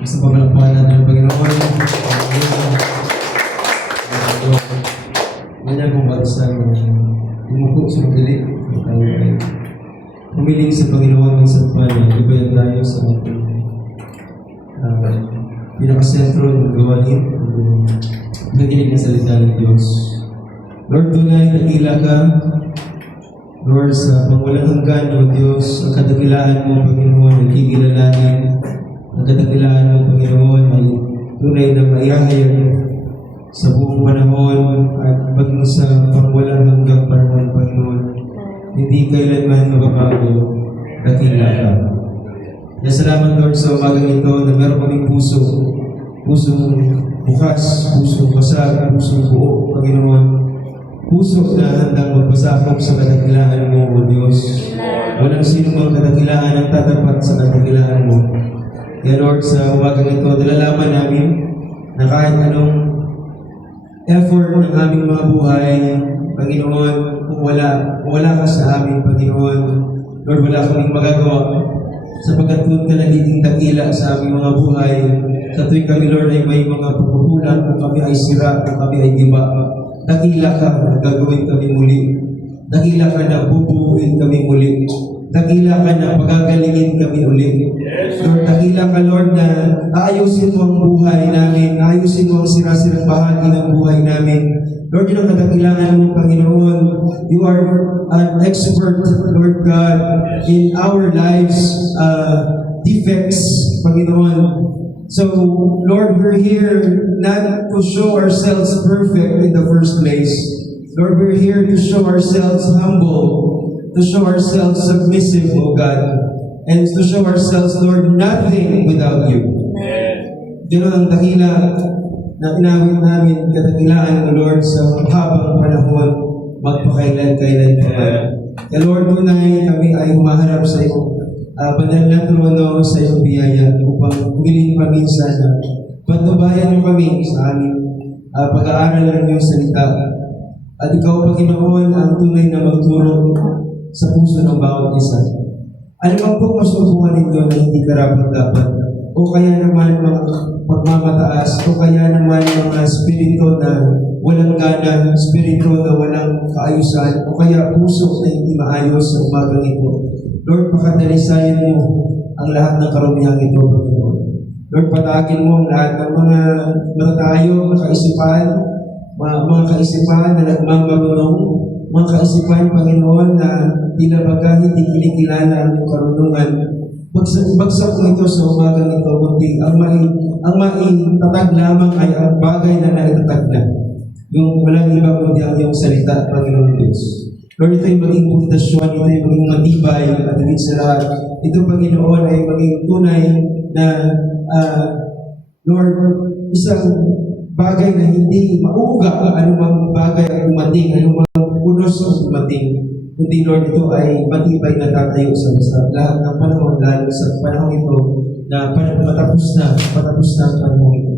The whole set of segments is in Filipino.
Gusto pa malakpakan natin ang Panginoon. Ganyan po ba sa umupo sa magalit? Humiling sa Panginoon ng Sanpanya. Ibayan tayo sa ating pinakasentro ng gawain. Naginig na salita ng Diyos. Lord, tunay, dakila ka. Lord, sa pangwalang hanggan mo, Diyos, ang kadakilaan mo, Panginoon, ay kikilalanin. Ang kadakilaan mo, Panginoon, ay tunay na maihahayag sa buong panahon at paging sa pangwalang hanggang panahon, Panginoon. Hindi kailanman mababago, dakila ka. Nasalamat, Lord, sa umagang ito na meron kaming pusong bukas, pusong basag, pusong buo, Panginoon. Puso na handang magpasakop sa kadakilaan mo, O Diyos. Walang sino mang kadakilaan ang tatapat sa kadakilaan mo. Kaya Lord, sa umagang ito, nalalaman namin na kahit anong effort ng aming mga buhay, Panginoon, kung wala ka sa amin, Panginoon, Lord, wala kaming magagawa. Sapagkat kung ka nagiging dakila sa aming mga buhay, sa tuwing kami, Lord, ay may mga pagkukulang, kung kami ay sira, kung kami ay giba, dakila ka na gagawin kami muli. Dakila ka na bubuuin kami muli. Dakila ka na pagagalingin kami uli. Lord, dakila ka, Lord, na aayusin mo ang buhay namin, aayusin mo ang sira-sirang bahagi ng buhay namin. Lord, yun ang kadakilangan mo, Panginoon. You are an expert, Lord God, in our lives' defects, Panginoon. So, Lord, we're here not to show ourselves perfect in the first place. Lord, we're here to show ourselves humble, to show ourselves submissive, O God, and to show ourselves, Lord, nothing without you. Ganoon ang dakila na inawit namin, kadakilaan, O Lord, sa habang panahon, magpakailan-kailan pa man. Kaya Lord, tunay kami ay humaharap sa iyo. Banal na trono sa iyong biyaya upang humiling paminsan na patubayan mo kami sa aming pag-aaral ng iyong salita. At ikaw, Panginoon, ang tunay na magturo sa puso ng bawat isa. Ano man po masubukan ninyo na hindi karapat-dapat, o kaya naman mga pagmamataas, o kaya naman mga spirito na walang gana, spirito na walang kaayusan, o kaya puso na hindi maayos sa umagang ito. Lord, pakadalisayan mo ang lahat ng karumihang ito, Panginoon. Lord, patagin mo ang lahat ng mga matatayo na kaisipan, mga kaisipan na nagmamarunong, mga kaisipan, Panginoon, na tinabaga hindi kinikilala ang iyong karunungan. Bagsak mo ito sa umagang ito, kundi ang maitatag lamang ay ang bagay na naitatag na. Yung walang iba kundi ang iyong salita, Panginoon Diyos. Lord, ito'y maging pundasyon, ito'y maging matibay, at higit sa lahat. Ito, Panginoon, ay maging tunay na, Lord, isang bagay na hindi mauga anumang bagay ang dumating, anumang unos ang dumating. Kundi, Lord, ito ay matibay na tatayo sa lahat ng panahon, lalo sa panahon ito na patapos na ang panahon ito.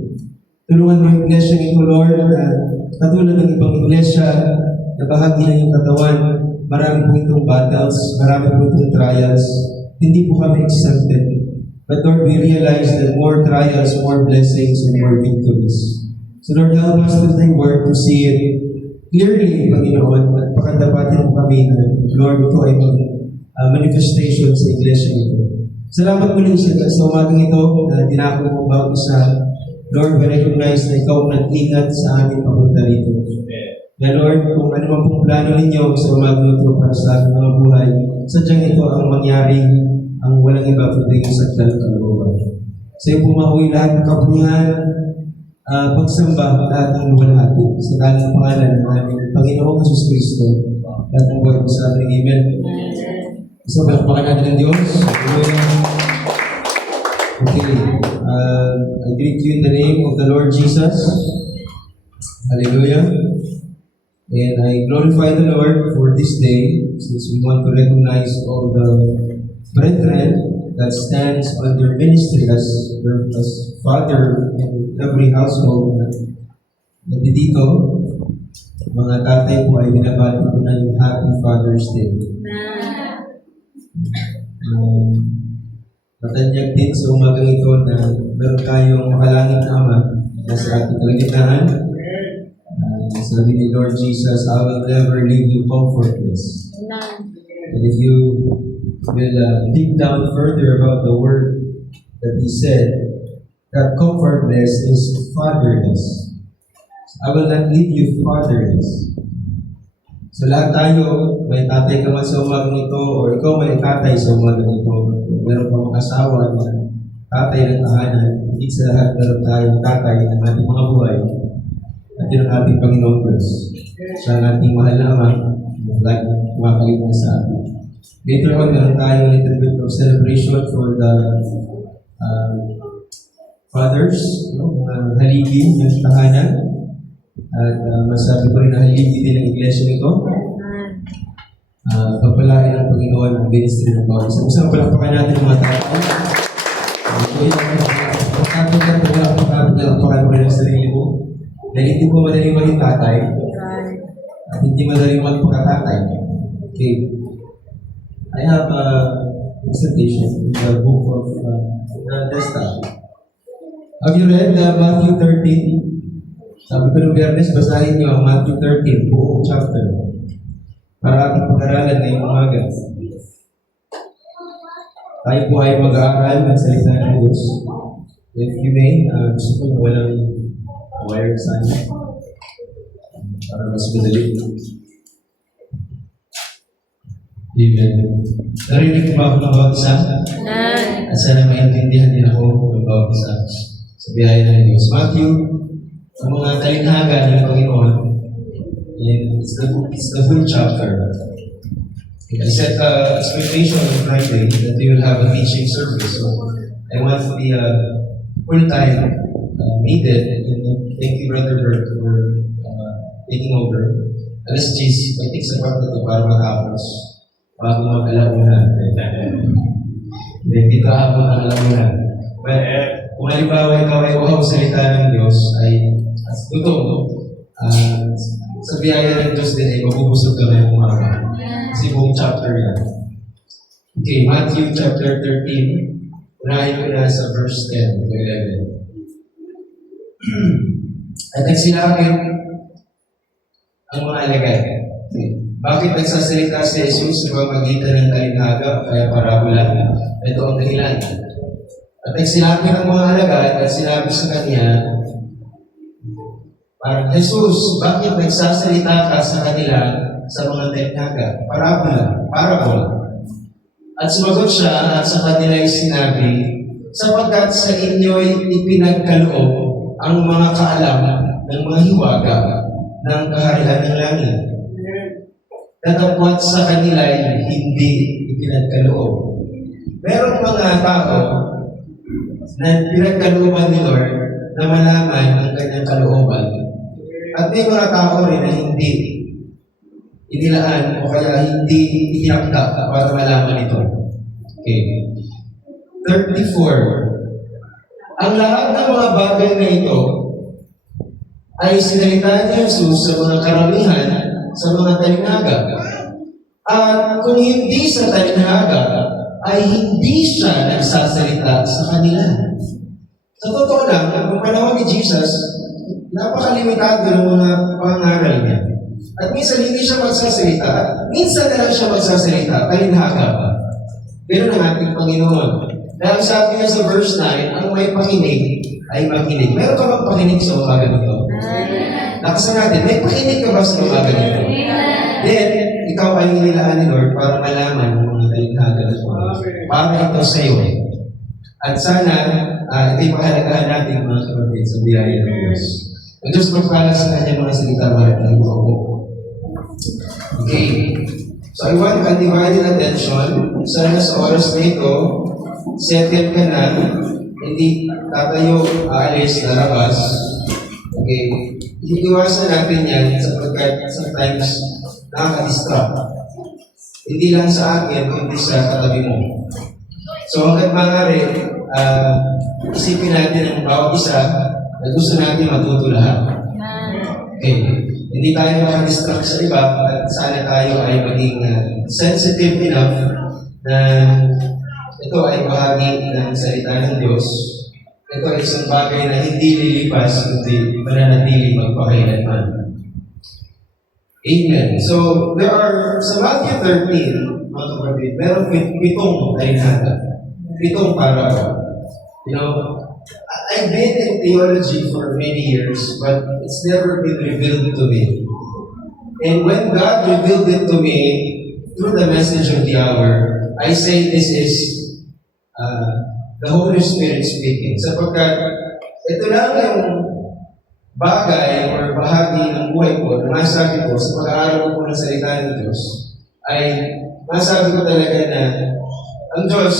Tulungan mo yung iglesia nito, Lord, na katulad ng ibang iglesia, na bahagi ng iyong katawan, marami po itong battles, marami po itong trials. Hindi po kami exempted. But Lord, we realize that more trials, more blessings, and more victories. So Lord, help us to the word to see it clearly, Panginoon, at pakadapatin mo kami na, Lord, ito ay manifestation sa iglesia ito. Salamat muli sa umagang ito na dinako mo bawat isa. Lord, we recognize na ikaw ang nag-ingat sa aming papunta rito. Na Lord, kung ano man pong plano ninyo sa umagang ito para sa aking mga buhay, sadyang ito ang mangyari, ang walang iba kundi sa sagdal kalooban. Sa iyo pumawi lahat ng kapangyarihan, pagsamba at ang luwalhati sa dalang pangalan ng aming Panginoong Jesus Cristo at ang buhay sa ating Amen. Sa palakpakan natin ng Diyos. Okay. I greet you in the name of the Lord Jesus. Hallelujah. And I glorify the Lord for this day, since we want to recognize all the brethren that stands under ministry as father in every household. Nandito, mga tatay po ay binabati ko ng Happy Father's Day. Matanyag din sa umagang ito na meron tayong makalangit na Ama na sa ating kalagitnaan. Sabi ni Lord Jesus, I will never leave you comfortless. And if you will dig down further about the word that He said, that comfortless is fatherless. I will not leave you fatherless. So lahat tayo, may tatay ka man sa umagang ito, o ikaw may tatay sa umagang ito. Meron pa mga asawa na tatay ng tahanan, hindi sa lahat meron tayong tatay ng ating mga buhay. At yun ang ating Panginoon Diyos. Siya ang ating mahal na Ama, like kumakalit na sa atin. Later on, meron tayong a little bit of celebration for the fathers, mga haligi ng tahanan. At masabi ko rin na haligi din ng iglesia nito. Pagpalain ng Panginoon ang ministry ng bawat isa. Isang palakpakan natin mga tao. Pagkakapagpapakapan ko rin ang sarili mo. Dahil hindi ko madaling maging tatay. At hindi madaling magpakatatay. Okay. I have a presentation in the book of Desta. Have you read Matthew 13? Sabi ko ng Bernes, basahin niyo ang Matthew 13, buong chapter. Para ating pag-aralan ngayong umaga. Tayo po ay mag-aaral ng salita ng Diyos. If you may, gusto ko walang wire sana. Para mas madali. Amen. Narinig ko ba ako ng bawat isa? At sana maintindihan din ako ng bawat isa sa biyaya ng Diyos. Matthew, ang mga talinhaga ng Panginoon, it's the full chapter. I set expectation on Friday that we will have a teaching service. So I want to be full time needed. And thank you, Brother Bert, for taking over. Alas 10, I think sa kwarto ito para matapos. Bago mag-alauna. Hindi ka habang ang alauna. But kung halimbawa ikaw ay uhaw salita ng Diyos, ay totoo, sa biyaya ng Diyos din ay mabubusog ka ngayong umaga. Kasi buong chapter yan. Okay, Matthew chapter 13. Unahin ko na sa verse 10 to 11. At nagsilakit ang mga alagay. Okay. Bakit nagsasalita si Jesus sa pamamagitan ng talinhaga kaya parabola? Ito ang dahilan. At nagsilakit ang mga alagad at sinabi sa kanya, parang, Jesus, bakit nagsasalita ka sa kanila sa mga talinhaga? Parabola. At sumagot siya at sa kanila ay sinabi, sapagkat sa inyo'y ipinagkaloob ang mga kaalam ng mga hiwaga ng kaharian ng langit. Datapwat sa kanila ay hindi ipinagkaloob. Merong mga tao na pinagkalooban ni Lord na malaman ang kanyang kalooban. At may mga tao rin na hindi inilaan o kaya hindi itinakda para malaman ito. Okay. 34. Ang lahat ng mga bagay na ito ay sinalita ni Jesus sa mga karamihan sa mga talinhaga. At kung hindi sa talinhaga, ay hindi siya nagsasalita sa kanila. Sa totoo lang, kung panahon ni Jesus, napakalimitado ng mga pangaral niya. At minsan hindi siya magsasalita, minsan na lang siya magsasalita, talinhaga pa. Pero ng ating Panginoon. Dahil sabi niya sa verse 9, ang may pakinig ay makinig. Meron ka bang pakinig sa umaga nito? Nakasan natin, may pakinig ka ba sa umaga nito? Then, ikaw ay nilaan ni Lord para malaman ng mga talinhaga na ito. Para ito sa iyo. At sana, ito'y mahalagahan natin mga kapatid sa biyaya ng Diyos. Ang Diyos magpala sa kanya mga salita maraming ng buko. Okay. So I want undivided attention. Sana sa oras na ito, settle ka na, hindi tatayo, aalis, larabas. Okay. Iiwasan natin yan sapagkat sometimes nakaka-distract. Hindi lang sa akin, kundi sa katabi mo. So hanggat maaari, isipin natin ang bawat isa na gusto natin matuto lahat. Okay. Hindi tayo makadistract sa iba at sana tayo ay maging sensitive enough na ito ay bahagi ng salita ng Diyos. Ito ay isang bagay na hindi lilipas, kundi mananatili magpakailanman. Amen. So, there are, sa Matthew 13, mga kapatid, meron 7 talinhaga. 7 parable. You know, I've been in theology for many years, but it's never been revealed to me. And when God revealed it to me through the message of the hour, I say this is the Holy Spirit speaking. Sapagkat ito lang yung bagay or bahagi ng buhay ko na masabi ko sa pag-aaral ko ng salita ng Diyos ay masabi ko talaga na ang Diyos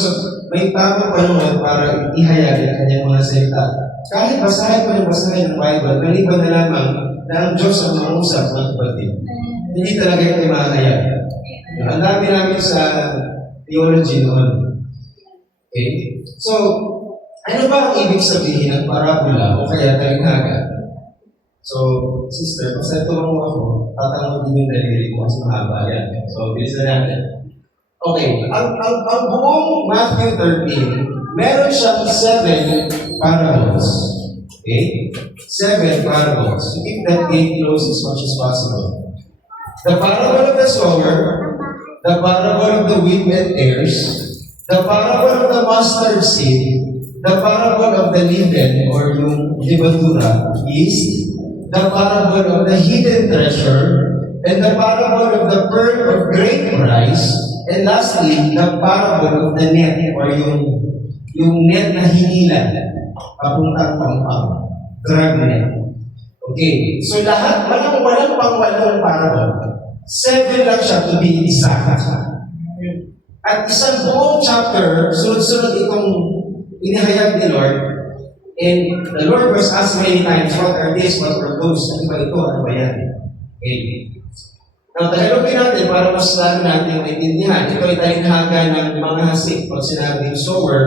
may tamang panahon para ihayag ang kanyang mga salita. Kahit basahin ko ng basahin ng Bible, maliban na lamang na ang Diyos ang mangusap, mga kapatid. Hindi talaga ito mahayag. Ang dami namin sa theology noon. Okay? So, ano ba ang ibig sabihin ng parabola o kaya talinhaga? So, sister, basta tulong mo ako, tatanong din yung daliri ko kasi mahaba yan. So, bilisan natin. Okay, ang buong Matthew 13, meron siyang 7 parables. Okay? 7 parables. So, keep that gate closed as much as possible. The parable of the sower, the parable of the wheat and tares, the parable of the mustard seed, the parable of the leaven or yung levadura, yeast, the parable of the hidden treasure, and the parable of the pearl of great price, and lastly, the parable of the net or yung net na hinilan papuntang pampang, drag net. Okay, so lahat, walang pang-walong parable. 7 lang siya to be exact. At isang buong chapter, sunod-sunod itong inihayag ni Lord. And the Lord was asked many times, what are this, what are those? Ano ba ito? Ano ba yan? Okay. Now, tagalogin natin para mas lalo natin yung maintindihan. Ito ay talinhaga ng mga hasik. Pag sinabing sower,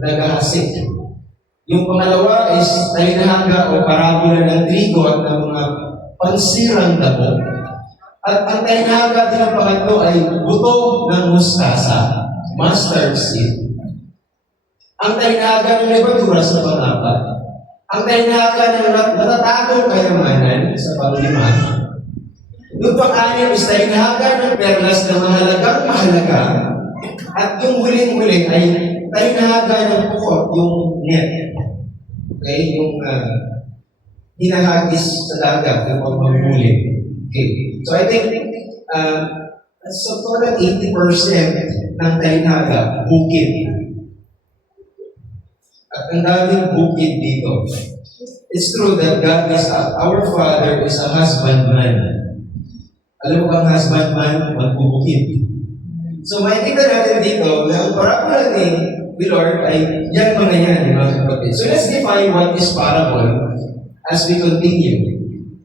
nag-hasik. Yung pangalawa is talinhaga o parabola ng trigo at ng mga pansirang damo. At ang talinhaga din ng pangatlo ay buto ng mustasa, mustard seed. Ang talinhaga ng levadura sa pang-apat. Ang talinhaga ng natatagong kayamanan sa pang-5. Yung pang-anim is talinhaga ng perlas na mahalagang-mahalaga. At yung huling-huling ay talinhaga ng pukot, yung net. Okay? Yung hinahagis sa dagat, yung pagmamuli. Okay. So I think so total 80% ng talinhaga, bukid. At ang daming bukid dito. It's true that God is our Father is a husbandman. Alam mo bang husbandman, magbubukid. So makikita natin dito na ang parabola ni Lord ay yan mga yan, mga kapatid. So let's define what is parable as we continue.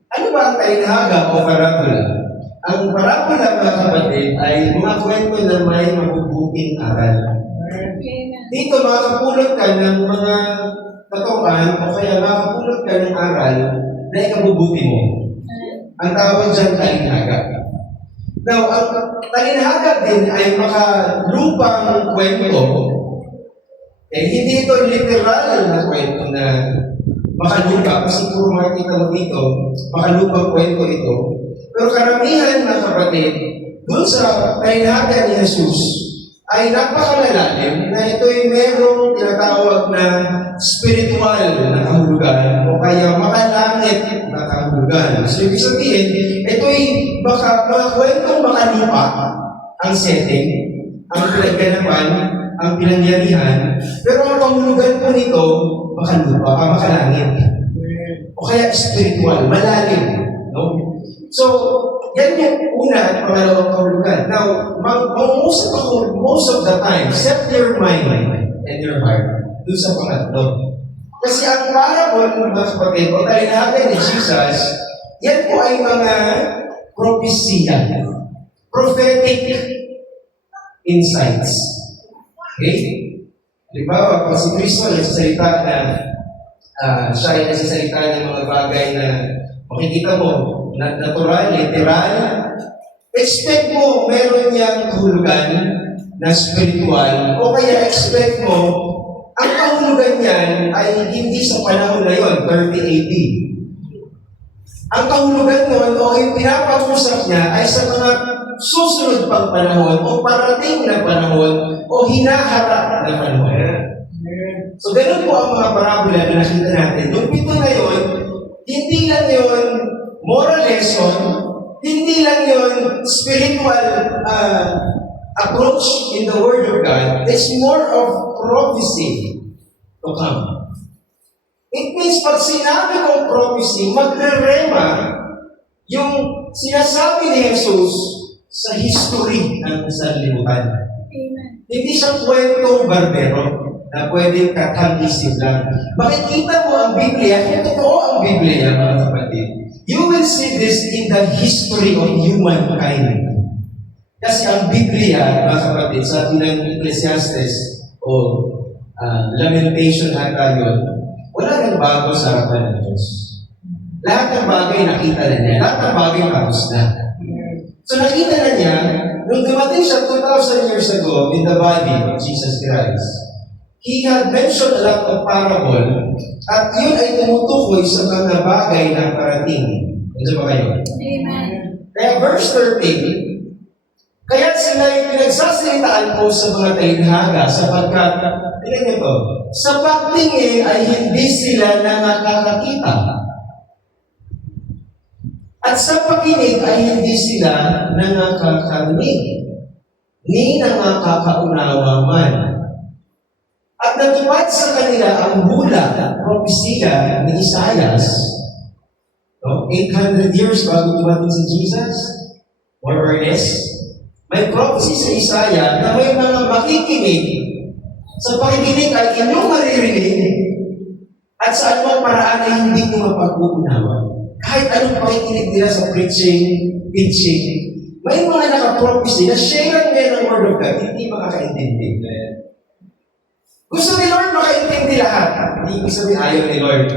Ano ba ang talinhaga o parabola? Ang parabola, mga kapatid, ay mga kwento na may mabubuting aral. Dito makakapulot ka ng mga katuan o kaya makakapulot ka ng aral na ikabubuti mo. Ang tawag dyan talinhaga. Now, ang talinhaga din ay makalupang kwento. Hindi ito literal na kwento na makalupa, kasi puro makikita mo dito, makalupang kwento ito. Pero karamihan, mga kapatid, dun sa talinhaga ni Jesus, ay napakalalalim na ito'y merong tinatawag na spiritual na kahulugan o kaya makalangit na kahulugan. So, ibig sabihin, ito'y mga kwentong makalupa ang setting, ang pinagganapan, ang pinangyarihan, pero ang kahulugan po nito, makalupa, makalangit. O kaya spiritual, malalim. No? So, yan yung una at pangalawang kahulugan. Now, most of the time, set your mind and your heart doon sa pangatlo. Kasi ang parable, mga kapatid, o talinhaga ni Jesus, yan po ay mga propesya, prophetic insights. Okay? Halimbawa, pag si Kristo nagsasalita na siya ay nagsasalita ng mga bagay na makikita mo, natural, literal, expect mo meron niyang kahulugan na spiritual, o kaya expect mo, ang kahulugan niyan ay hindi sa panahon na yon, 30 AD. Ang kahulugan nun, o yung pinapag-usap niya, ay sa mga susunod pang panahon, o parating na panahon, o hinaharap na panahon. So, ganun po ang mga parabola na nakita natin. Yung 7 na yun, hindi lang yun moral lesson, hindi lang yun spiritual approach in the Word of God. It's more of prophecy to come. It means pag sinabi kong prophecy, magre-rema yung sinasabi ni Jesus sa history ng sanlibutan. Hindi siya kwentong barbero na pwedeng katang-isip lang. Makikita mo ang Biblia, kung totoo ang Biblia, mga kapatid, you will see this in the history of humankind. Kasi ang Biblia, mga kapatid, sabi ng Ecclesiastes o Lamentation ata yun, wala nang bago sa harapan ng Diyos. Lahat ng bagay nakita na niya, lahat ng bagay tapos na. So nakita na niya, nung dumating siya 2,000 years ago in the body of Jesus Christ, He had mentioned a lot of parable at yun ay tumutukoy sa mga bagay na parating. Nandiyan ba kayo? Amen. Kaya verse 13, kaya sila yung pinagsasalitaan ko sa mga talighaga sapagkat, tingnan niyo to, sa pagtingin ay hindi sila nakakakita. At sa pakinig ay hindi sila nakakarinig, ni nakakaunawa man. At natupad sa kanila ang hula, propesiya ni Isaias, 800 years bago dumating si Jesus, more or less, may prophecy sa Isaiah na may mga makikinig. Sa pakikinig ay inyong maririnig at sa anumang paraan ay hindi nyo mapag-uunawa. Kahit anong pakikinig nila sa preaching, teaching, may mga nakaprophecy na share nila ng Word of God, hindi makakaintindi. Gusto ni Lord makaintindi lahat. Hindi ibig sabihin ayaw ni Lord.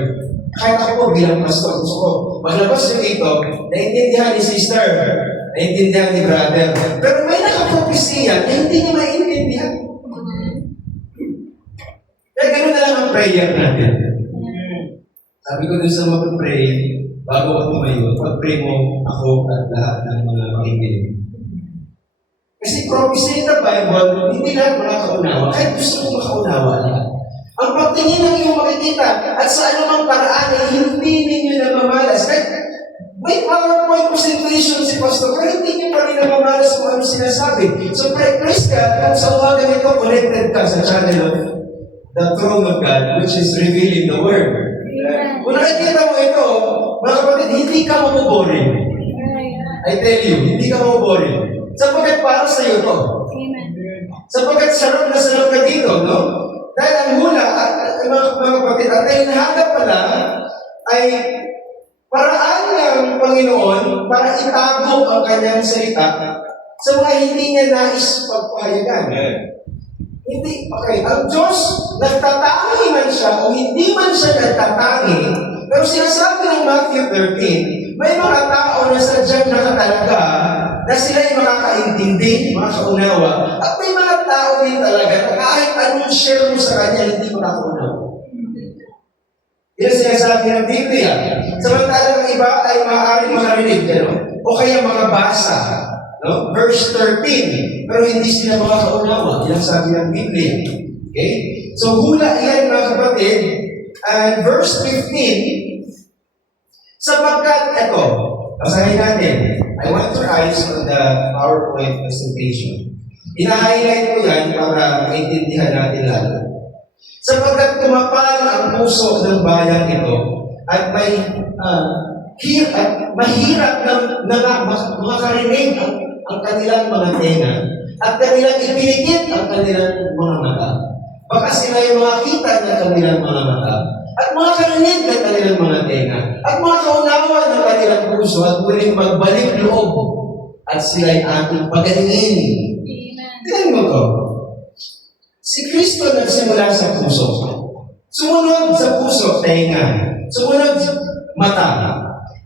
Kahit ako po bilang pastor, gusto ko maglabas yung ito, naintindihan ni sister, naintindihan ni brother. Pero may nakapropesiya na hindi niya maintindihan. Kaya ganoon na lang ang prayer natin. Sabi ko dun sa mag-pray, bago ako tumayo, pag-pray mo ako at lahat ng mga makikinig. Kasi prophecy in the Bible, hindi lahat makakaunawa. Kahit gusto mo makaunawa lahat. Ang pagtingin ng iyong makikita at sa anumang paraan ay hindi ninyo namamalas. Kahit may PowerPoint presentation si Pastor, pero hindi niyo pa rin namamalas kung ano sinasabi. So praise God, kung sa umaga nito, connected ka sa channel of the throne of God, which is revealing the Word. Kung nakikita mo ito, mga kapatid, hindi ka mabuboring. I tell you, hindi ka mabuboring. Sapagkat para sa iyo to. Sapagkat sarap na sarap ka dito, no? Dahil ang hula at mga kapatid, at talinhaga pala ay paraan ng Panginoon para itago ang kanyang salita sa mga hindi niya nais pagpahayagan. Hindi, okay. Ang Diyos, nagtatangi man siya o hindi man siya nagtatangi, pero sinasabi ng Matthew 13, may mga tao na sadyang nakatalaga na sila ay makakaintindi, makakaunawa. At may mga tao din talaga na kahit anong share mo sa kanya, hindi makakaunawa. Yan sinasabi ng Biblia. Samantalang ang iba ay maaaring makarinig, o kaya makabasa. No? Verse 13, pero hindi sila makakaunawa. Yan ang sabi ng Biblia. Okay? So hula yan, mga kapatid. And verse 15, sapagkat ito, basahin natin. I want your eyes on the PowerPoint presentation. Ina-highlight ko yan para maintindihan natin lalo. Sapagkat tumapal ang puso ng bayang ito at may mahirap na makarinig ang kanilang mga tenga at kanilang ipinikit ang kanilang mga mata. Baka sila yung makakita ng kanilang mga mata at mga karinig ng kanilang mga tenga at mga kaunawa ng kanilang puso at muling magbalik loob at sila'y ating pagalingin. Tingnan mo to. Si Kristo nagsimula sa puso. Sumunod sa puso, tenga. Sumunod mata.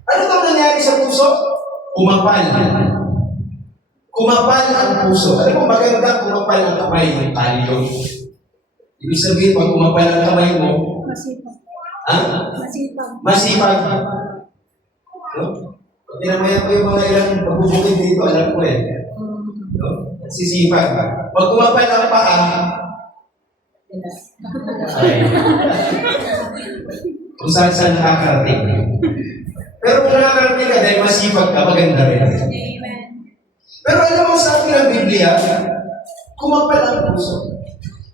Ano daw nangyari sa puso? Umapal. kumapal ang puso. Alam mo, maganda kumapal ang kamay ng kalyo. Ibig sabihin, pag kumapal ang kamay mo, Masipag. ha? Masipag. Masipag. No? Pag tinamayan ko yung mga ilang pagbubukid dito, alam ko eh. No? Sisipag. Pag kumapal ang paa, ay, kung saan nakakarating. Pero kung nakakarating ka dahil masipag ka, maganda rin. Amen. Pero alam mo sa akin ng Biblia, kumapal ang puso.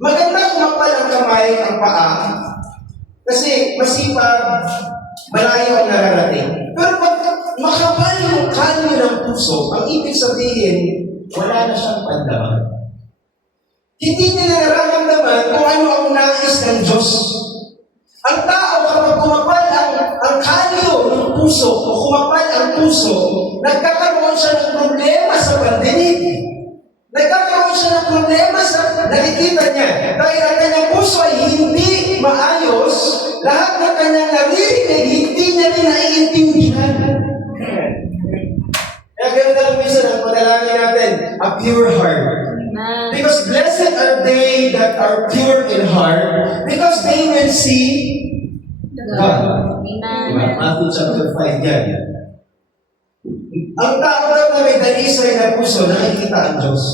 Maganda kumapal ang kamay, ang paa, kasi masipag, malayo ang nararating. Pero pag makapal yung kanyo ng puso, ang ibig sabihin, wala na siyang pandaman. Hindi nila nararamdaman kung ano ang nais ng Diyos. Ang tao, kapag kumapal ang kanyo ng puso, o kumapal ang puso, nagkakaroon siya ng problema sa pandinig. Nagkakaroon siya ng problema sa nakikita niya. Dahil ang kanyang puso ay hindi maayos, lahat ng kanyang naririnig, hindi niya rin naiintindihan. Kaya ganun na lang minsan ang panalangin natin, a pure heart. Because blessed are they that are pure in heart, because they will see God. Diba? Matthew chapter 5 yan. Ang tao daw na may dalisay na puso, nakikita ang Diyos.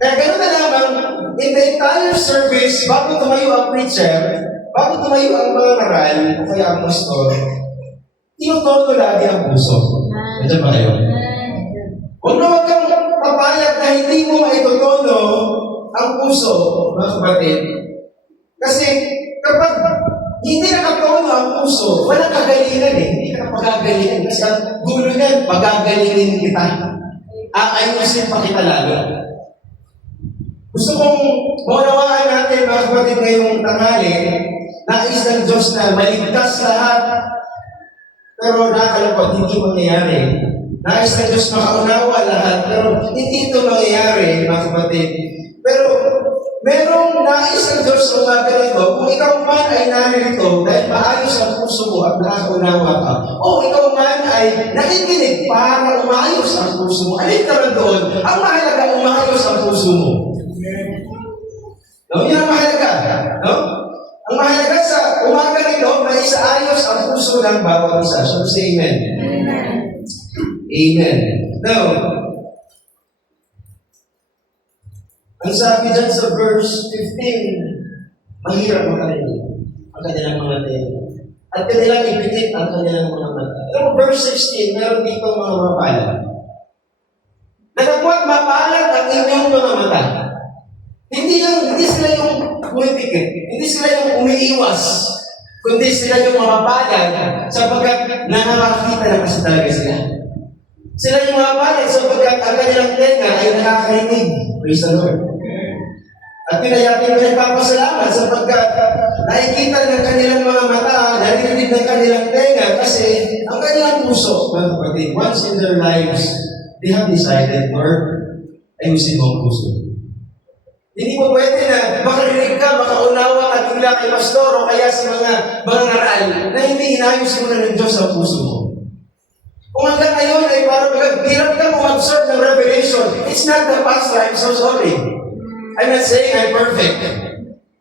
Kaya gano'n na lamang, in the entire service, bago tumayo ang preacher, bago tumayo ang mga naral, o kaya ang pastor, tinutono lagi ang puso. Nandiyan ba kayo? Huwag na huwag kang papayag na hindi mo maitutono ang puso, mga kapatid. Kasi kapag hindi nakatono ang puso, walang kagalingan eh. Hindi ka pagagalingan. Kasi ang gulo niyan, pagagalingin kita. Aayusin pa kita lalo. Gusto kong maunawaan natin, mga kapatid, ngayong tanghali, nais ng Diyos na maligtas lahat. Pero nakakalapot, hindi mangyayari. Nais ng Diyos makaunawa lahat, pero hindi ito mangyayari, mga kapatid. Pero merong nais ng Diyos sa umaga nito, kung ikaw man ay naririto dahil maayos ang puso mo at nakaunawa ka, o ikaw man ay nakikinig para umayos ang puso mo, alin naman doon, ang mahalaga umayos ang puso mo. No? Yan ang mahalaga. No? Ang mahalaga sa umaga nito, may isaayos ang puso ng bawat isa. So, say amen. Amen. Now, ang sabi dyan sa verse 15, mahirap makarinig ang kanilang mga tenga. At kanilang ipikit ang kanilang mga mata. Pero verse 16, meron dito mga mapalad. Nagagwat mapalad ang inyong mga mata. Hindi sila yung pumipikit. Hindi sila yung umiiwas. Kundi sila yung mapapalad sapagkat nakakakita na kasi talaga sila. Sila yung mapapalad sapagkat ang kanilang tenga ay nakakarinig. Praise the Lord. At pinayatin ko nagpapasalamat sapagkat nakikita ng kanilang mga mata, naririnig ng kanilang tenga kasi ang kanilang puso, mga kapatid, once in their lives, they have decided, Lord, ayusin mo ang puso. Hindi mo pwede na makarinig ka, makaunawa ka bigla kay pastor o kaya sa mga ngaral na hindi inayos mo na ng Diyos ang puso mo. Kung hanggang ngayon ay parang hirap ka mag-absorb ng revelation, it's not the pastor, I'm so sorry. I'm not saying I'm perfect.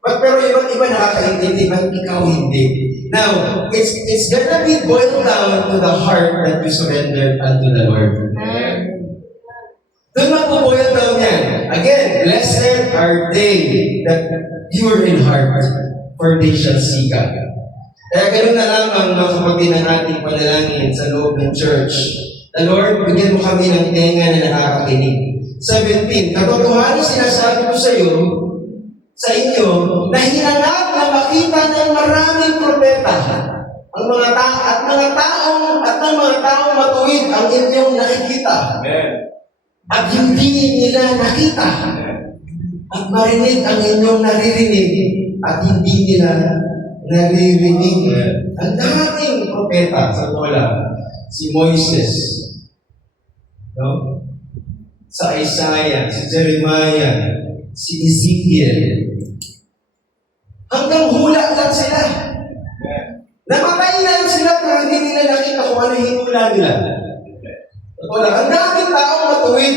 But pero iba't iba nakakaintindi, but ikaw hindi. Now, it's gonna be boiled down to the heart that you surrendered unto the Lord. Doon magpo-boil down yan. Again, blessed are they that pure in heart, for they shall see God. Kaya ganun na lamang mga kapatid ng ating panalangin sa loob ng church. The Lord, bigyan mo kami ng tenga na nakakakinig. 17, katotohanan sinasabi ko sa inyo, na hinanap na makita ng maraming propeta ang mga taong matuwid ang inyong nakikita. Amen. At hindi nila nakita. At marinig ang inyong naririnig at hindi nila naririnig. Ang daming propeta sa wala. Si Moises, no? Sa Isaiah, si Jeremiah, si Ezekiel. Hanggang hula lang sila. Namatay na lang sila pero hindi nila nakita kung ano yung hula nila. Wala. Ang daming taong matuwid.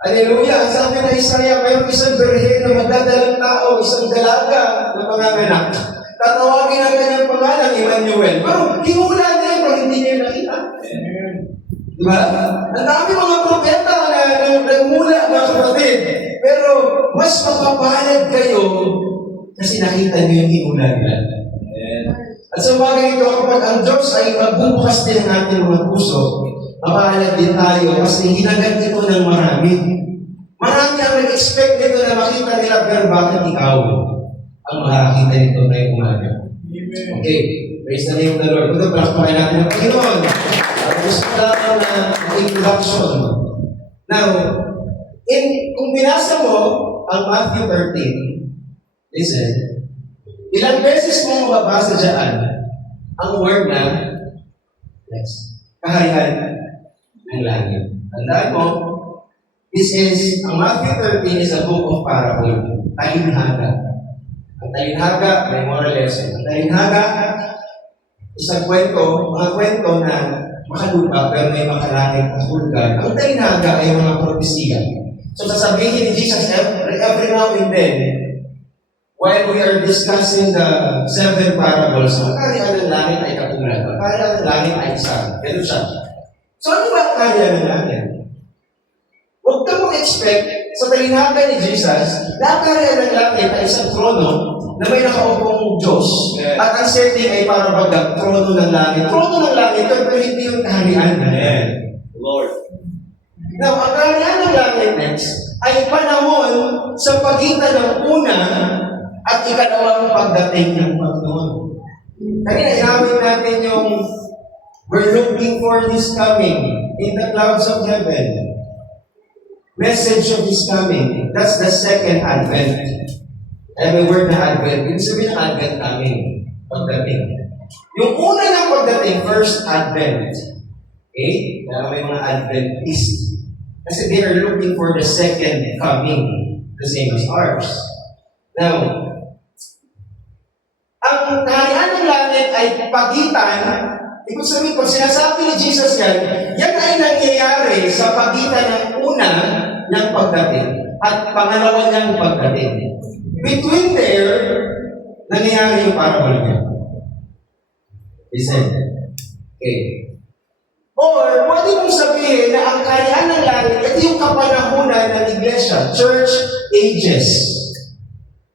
Hallelujah. Ang sabi na Isaiah, mayroong isang birhen na magdadalang tao, isang dalaga na panganganak. Tatawagin ang kanyang pangalan, Emmanuel. Pero hinula niya yun, pero hindi niya nakita. Diba? Ang dami mga propeta na nagmula, mga kapatid. Pero mas mapapalad kayo kasi nakita niyo yung hinula nila. At sa bagay ito, kapag ang Diyos ay magbubukas din ang ating mga puso, mapalad din tayo kasi hinagat ito ng marami. Marami ang nag-expect nito na makita nila, pero bakit ikaw ang makakita nito ngayong umaga? Okay, praise the name of the Lord. Ito, palakpakan natin ang Panginoon. At gusto ko lang na introduction. Now, kung binasa mo ang Matthew 13, listen, ilang beses mo mababasa dyan ang word na kaharian ng langit. Tandaan mo, ang Matthew 13 is a book of parable. Talinhaga. Ang talinhaga, may moral lesson. Ang talinhaga, isang kwento, mga kwento na makalupa pero may makalangit at hulgan. Ang talinhaga ay mga propesiya. So sasabihin ni Jesus every now and then, while we are discussing the 7 parables, ang kaharian ng langit ay katulad. Ang kaharian ng langit ay isa. Ganun siya. So ano ba ang kaharian ng langit? Huwag ka mong expect sa talinhaga ni Jesus na ang kaharian ng langit ay isang trono na may nakaupong Diyos. At ang setting ay para baga, trono ng langit. Trono ng langit, pero hindi yung kaharian. Lord. Now, ang kaharian ng langit next ay panahon sa pagitan ng una at ikalawang pagdating ng Panginoon. Kanina, inamin natin yung we're looking for His coming in the clouds of heaven. Message of His coming. That's the second advent. May word na advent. Ibig sabihin ng advent coming. Pagdating. Yung una ng pagdating, first advent. Okay? Kaya may mga Adventist. Kasi they are looking for the second coming. The same as ours. Now, ang kaharian ng langit ay pagitan. Ibig sabihin, pag sinasabi ni Jesus yan ay nangyayari sa pagitan ng una ng pagdating at pangalawa niyang pagdating. Between there, nangyayari yung parable niya. Listen. Okay. Or, pwede mong sabihin na ang kaharian ng langit, ito yung kapanahunan ng iglesia, church ages.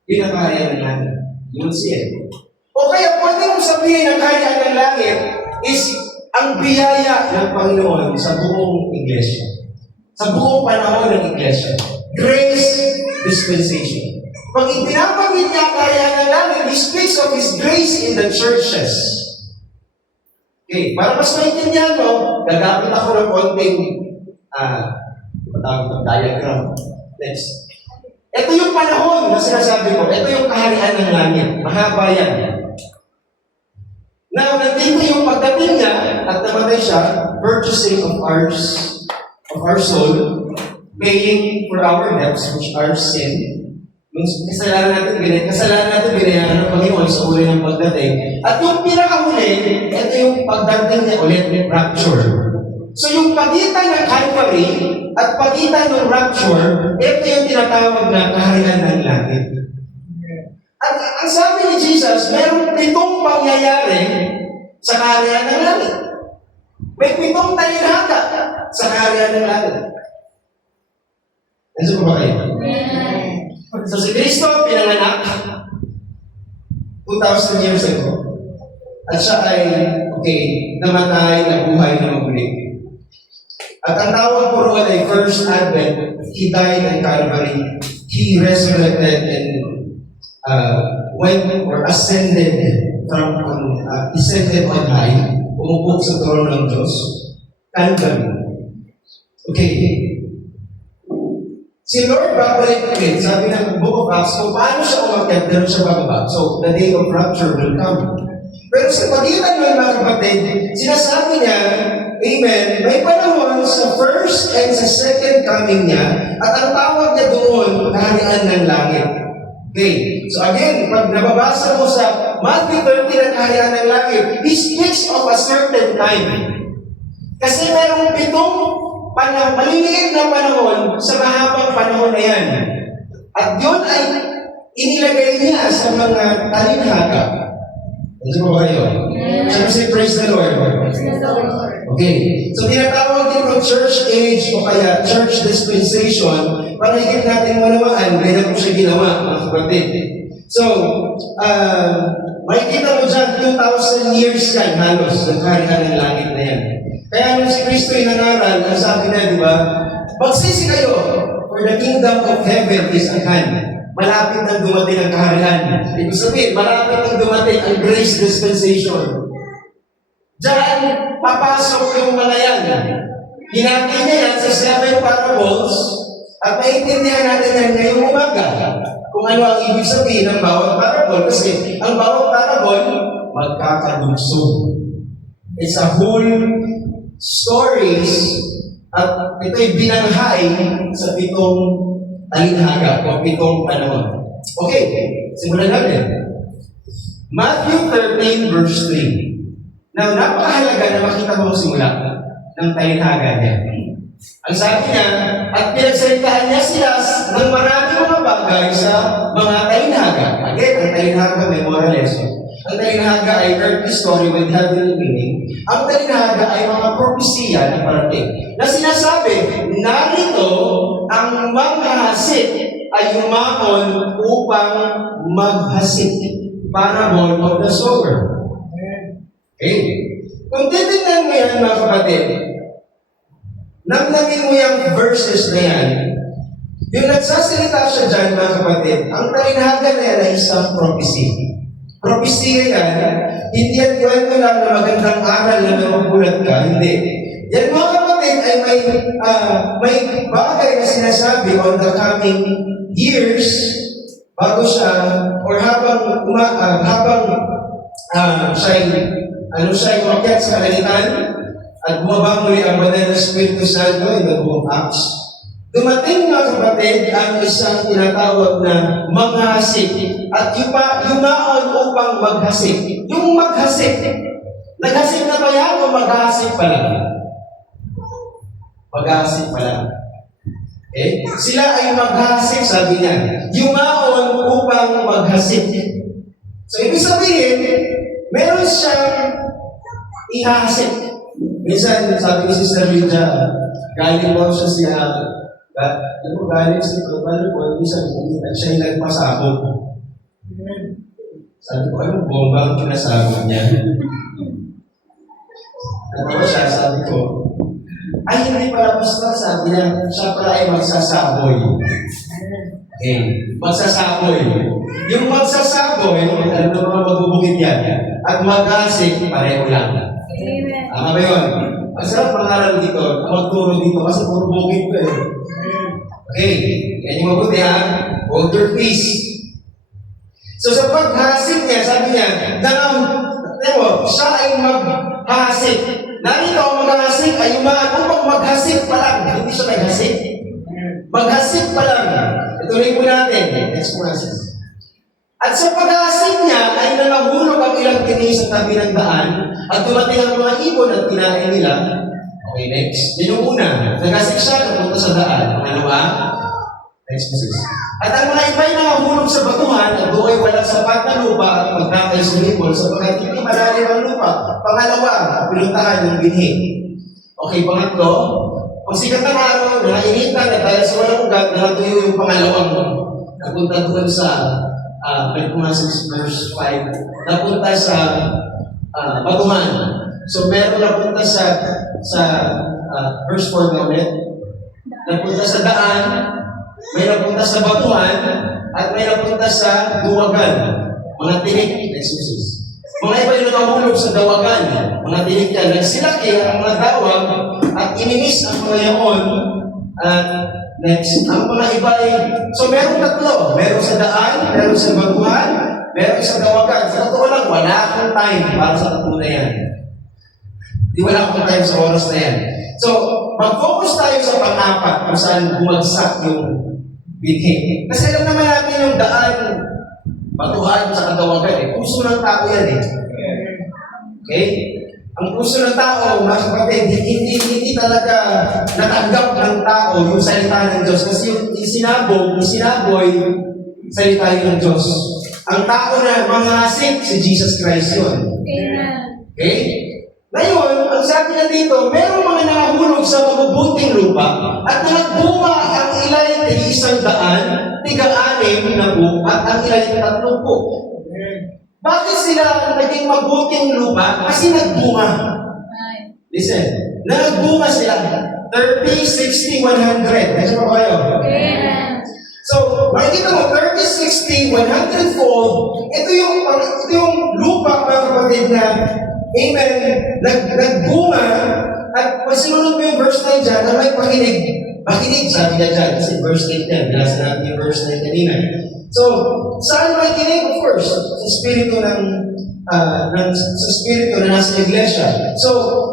Yun ang kaharian ng langit. You will see it. O kaya, pwede mong sabihin na ang kaharian ng langit is ang biyaya ng Panginoon sa buong iglesia. Sa buong panahon ng iglesia. Grace dispensation. Pag ipinabanggit niya ang kaharian ng langit, He speaks of His grace in the churches. Okay, para mas maintindihan mo, gagamit ako ng konting diagram. Next. Ito yung panahon na sinasabi ko. Ito yung kaharian ng langit. Mahaba yan. Now, nandito yung pagdating niya at namatay siya, purchasing of our soul, paying for our debts, which are sin. Yung kasalanan natin binayaran ng Panginoon sa uli ng pagdating. At yung pinakahuli, ito yung pagdating niya ulit, rapture. So yung pagitan ng Calvary at pagitan ng rapture, ito yung tinatawag na kaharian ng langit. At ang sabi ni Jesus, mayroong 7 pangyayari sa kaharian ng langit. May 7 talinhaga sa kaharian ng langit. Nandiyan ko ba kayo? So si Kristo pinanganak 2,000 years ago. At siya ay, namatay, nabuhay na muli. At ang tawag po roon ay First Advent. He died in Calvary. He resurrected and went or ascended on high. Umupok sa trono ng Diyos. Calvary. Okay. Si Lord babalik ulit, sabi ng Book of Acts, kung paano siya umakyat, gano'n siya bababa. So, the day of rapture will come. Pero sa pagitan ng mga kapatid, sinasabi niya, Amen, may panahon sa first and sa second coming niya, at ang tawag niya doon, kaharian ng langit. Okay, so again, pag nababasa mo sa Matthew 13 ang kaharian ng langit, He speaks of a certain time. Kasi merong 7 maliliit na panahon sa mahabang panahon na yan. At yun ay inilagay niya sa mga talinhaga. Nandiyan mo ba kayo? Sabi si praise the Lord. Okay. So tinatawag dito church age o kaya church dispensation para higit natin malawaan kaya po siya ginawa, mga kapatid. So, makikita mo dyan, 2,000 years yan halos ng kaharian ng langit na yan. Kaya nung si Kristo ay nangaral, ang sabi na, di ba, magsisi kayo, for the kingdom of heaven is at hand. Malapit nang dumating ang kaharian. Ibig sabihin, malapit nang dumating ang grace dispensation. Diyan, papasok yung mga yan. Hinati niya yan sa 7 parables at maintindihan natin yan ngayong umaga kung ano ang ibig sabihin ng bawat parable. Kasi ang bawat parable, magkakadugsong. It's a whole stories at ito'y binanghay sa 7 talinhaga o 7 panahon. Okay, simulan natin. Matthew 13 verse 3. Now, napakahalaga na makita mo ang simula ng talinhaga niya. Ang sabi niya, at pinagsalitaan niya sila ng maraming mga bagay sa mga talinhaga. Again, ang talinhaga may moral lesson. Ang talinhaga ay earthly story with heavenly meaning. Ang talinhaga ay mga propesya na parating. Na sinasabi, narito ang manghahasik ay yumaon upang maghasik. Parable of the sower. Okay. Kung titignan mo yan, mga kapatid, namnamin mo yung verses na yan, yung nagsasalita siya dyan, mga kapatid, ang talinhaga na yan ay isang prophecy. Prophecy yan, hindi yan kwento lang na magandang aral na namagulat ka, hindi. Yan, mga kapatid, ay may bagay na sinasabi on the coming years bago siya, or habang siya'y umakyat sa kalangitan at bumaba muli ang banal na Espiritu Santo in the book of Acts. Dumating, mga kapatid, ang isang tinatawag na maghasik at yumaon upang maghasik. Yung maghasik, naghasik na ba yan o maghasik pa lang? Maghasik pa lang. Okay? Sila ay maghasik, sabi niya. Yumaon upang maghasik. So, ibig sabihin, meron siyang ihasik. Minsan, sabi ni Sister Lydia, galing daw siya siya, galing siya, minsan, siya yung nagpasabog. Sabi ko, anong bomba ang pinasabog niya? Natawa siya, sabi ko, ay, hindi pala pastor, sabi niya, siya pala ay magsasaboy. Okay, magsasaboy. Yung magsasaboy, alam mo mga magbubukit yan, at maghasik, pareho lang. Amen. Tama ba yun? Ang sarap pangaral dito, magturo dito, kasi puro bukit ko eh. Okay, yan yung mabuti ha. Hold your peace. So sa paghasik niya, sabi niya, siya ay maghasik. Narito ang maghasik ay upang maghasik pa lang. Hindi siya naghasik. Maghasik pa lang. Ituloy po natin. Next process. At sa paghasik niya ay nangahulog ang ilang tinig sa tabi ng daan at dumating ang mga ibon at kinain nila. Okay, next. Yun yung una. Naghasik siya, napunta sa daan. Pangalawa, next process. At ang mga iba'y nangahulog sa batuhan at doon ay walang sapat na lupa at magkakay sa libol sapagkat hindi malalim ang lupa. Pangalawa, pinuntahan ng binhi. Okay, pangatlo, pag sikat ng araw, nakainitan at dahil sa walang ugat, nakatuyo yung pangalawang napunta doon sa verse 5, napunta sa batuhan. So, meron napunta sa verse 4 namin, napunta sa daan, may napunta sa batuhan, at may napunta sa duwagan. Mga tinik, excuses. Mga iba yung nakahulog sa dawagan, mga tinik yan. Nagsilaki ang mga dawag at inimis ang mga yaon. At next, ang mga iba ay, so meron tatlo. Meron sa daan, meron sa batuhan, meron sa dawagan. Sa totoo lang, wala akong time para sa tatlo na yan. Di wala akong time sa oras na yan. So, mag-focus tayo sa pang-apat kung saan bumagsak yung binhi. Kasi alam naman natin yung daan, batuhan sa kadawagan eh. Puso ng tao yan eh. Okay? Ang puso ng tao, mga kapatid, hindi talaga natanggap ng tao yung salita ng Diyos. Kasi yung isinaboy, salita yun ng Diyos. Ang tao na mangasik, si Jesus Christ yun. Amen. Okay? Ngayon, ang sabi na dito, merong mga nakahulog sa mabubuting lupa at nagbunga ang ilay ay 100, 6 na po, at ang ilay 30 po. Bakit sila naging mabuting lupa? Kasi nagbunga. Listen, nagbunga sila. 30, 60, 100. Nasa pa kayo? Amen. So, makikita mo, 30, 60, 100 fold. Ito yung lupa, mga kapatid, na amen, nagbunga. At pag sinunod mo yung verse 9 dyan, na may pakinig. Makinig, sabi na dyan. Kasi verse 8 yan. Binasa natin yung verse 9 kanina. So, saan may kinig? Of course, sa spirito sa spirito na nasa iglesia. So,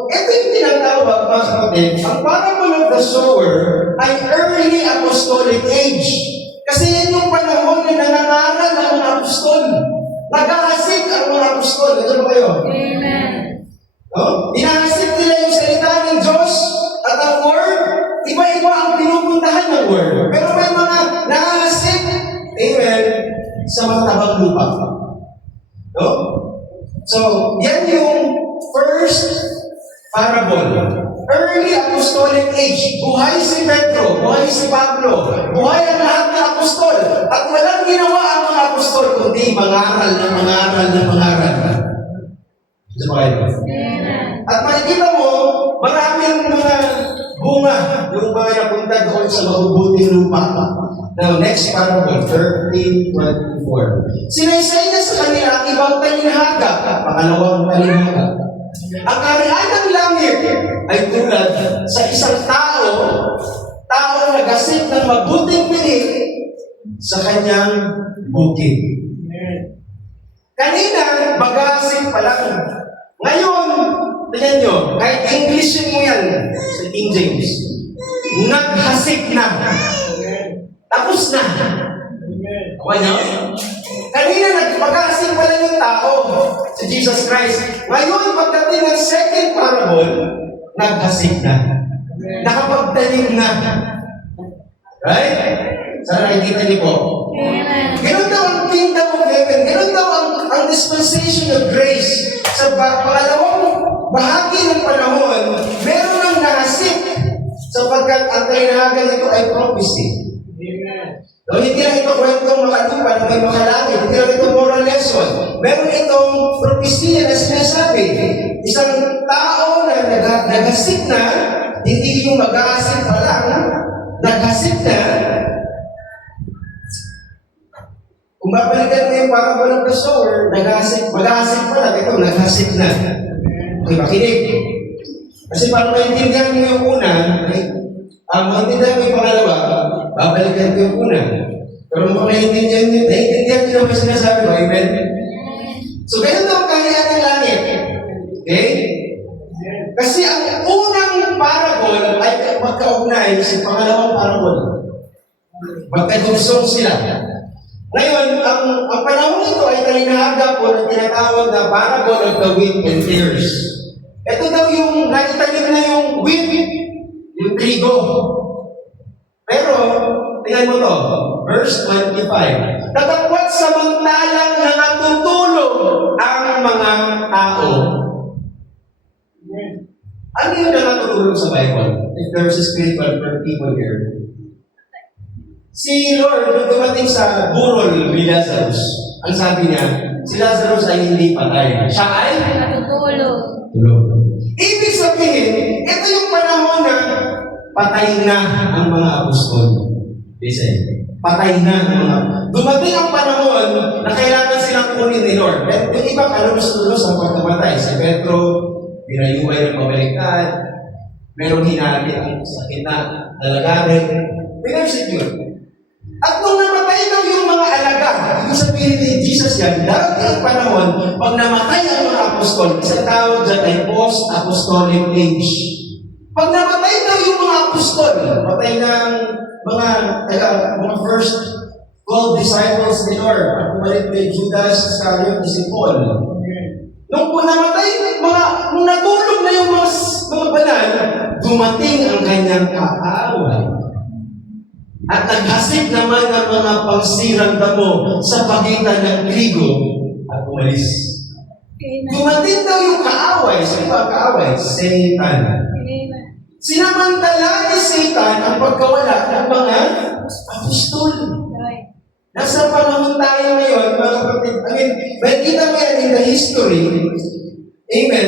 ito yung tinatawag, mga kapatid, ang parable of the sower ay early apostolic age. Kasi yan yung panahon na nangangaral ng mga apostol. Nag-aasik ang mga apostol. Ito ba kayo? Amen. No? Inaasik nila yung salita ng Diyos at ang word. Iba-iba ang pinupuntahan ng word. Pero may mga naasik, amen, sa mga tabang lupa. No? So, yan yung first parable. Early apostolic age. Buhay si Pedro, buhay si Pablo, buhay ang lahat ng apostol. At walang ginawa ang mga apostol, kundi mangaral. Ito ba kayo? Amen. At makikita mo, maraming mga bunga yung mga napunta doon sa mabubuting lupa. Now, next parable, 13:24. Sinaysay na sa kanila ang ibang talinhaga, pangalawang talinhaga. Ang kaharian ng langit ay tulad sa isang tao nagasip ng mabuting pinig sa kanyang bukid. Kanina, bagasip pa lang. Ngayon, tingnan nyo, kahit Englishin mo yan sa King James, naghasik na. Tapos na. Okay na? Kanina, nagpag-aasik pa lang yung tao si Jesus Christ. Ngayon, pagdating ng second parable, naghasik na. Nakapagtanim na. Right? Sana nakikita niyo po. Amen. Ganun daw ang kingdom of heaven. Ganun daw ang dispensation of grace. Sa pangalawang bahagi ng panahon, meron ng nahasik sapagkat ang kainahagan nito ay prophecy. No, hindi lang ito kwentong makatupa na may makalangit. Hindi lang ito moral lesson. Meron itong prophecy na sinasabi. Isang tao na naghasik na, hindi yung mag-aasik pa lang, naghasik na. Kung babalikan mo yung parable of the sower, mag-aasik pa lang, ito, naghasik na. Okay, makinig. Kasi para maintindihan mo yung una, maintindihan mo yung pangalawa, babalikan ko yung una. Pero kung naiintindihan nyo naman sinasabi mo, amen? So, ganun daw ang kaharian ng langit. Okay? Kasi ang unang parable ay magkaugnay sa pangalawang parable. Magkadugsong sila. Ngayon, ang panahon ito ay talinahaga po na tinatawag na parable of the wheat and tares. Ito daw yung nakitanim na yung wheat, yung trigo. Pero, tingnan mo to, verse 25. Datapwat samantalang na natutulog ang mga tao. Ano yung natutulog sa Bible? If there's a spiritual people here. Si Lord, nung dumating sa burol ni Lazarus, ang sabi niya, si Lazarus ay hindi patay. Siya ay Natutulog. tulog. Ibig sabihin, ito yung panahon na patay na ang mga apostol. Listen, patay na ang mga... Dumating ang panahon na kailangan silang kunin ni Lord. Pero yung iba, kalunos-lunos ang pagkamatay. Si Pedro, binayuway ng pabaliktad. Meron hinali ang sakit na dalagarin. Pinag-secure. At nung namatay daw yung mga alaga, yung sabihin ni Jesus yan, darating ang panahon, pag namatay ang mga apostol, isang tawag dyan ay post-apostolic age. Pag namatay daw yung mga apostol, patay ng mga first 12 disciples ni Lord, at bumalik kay Judas Iscariot ni si Paul. Nung po namatay mga nung natulog na yung mga banal, dumating ang kanyang kaaway. At naghasik naman ng mga pangsirang damo sa pagitan ng trigo at umalis. Amen. Dumating daw yung kaaway. Sino ba ang kaaway? Satan. Amen. Sinamantala ni Satan ang pagkawala ng mga apostol. Right. Nasa panahon tayo ngayon, mga kapatid, makikita mo yan in the history. Amen.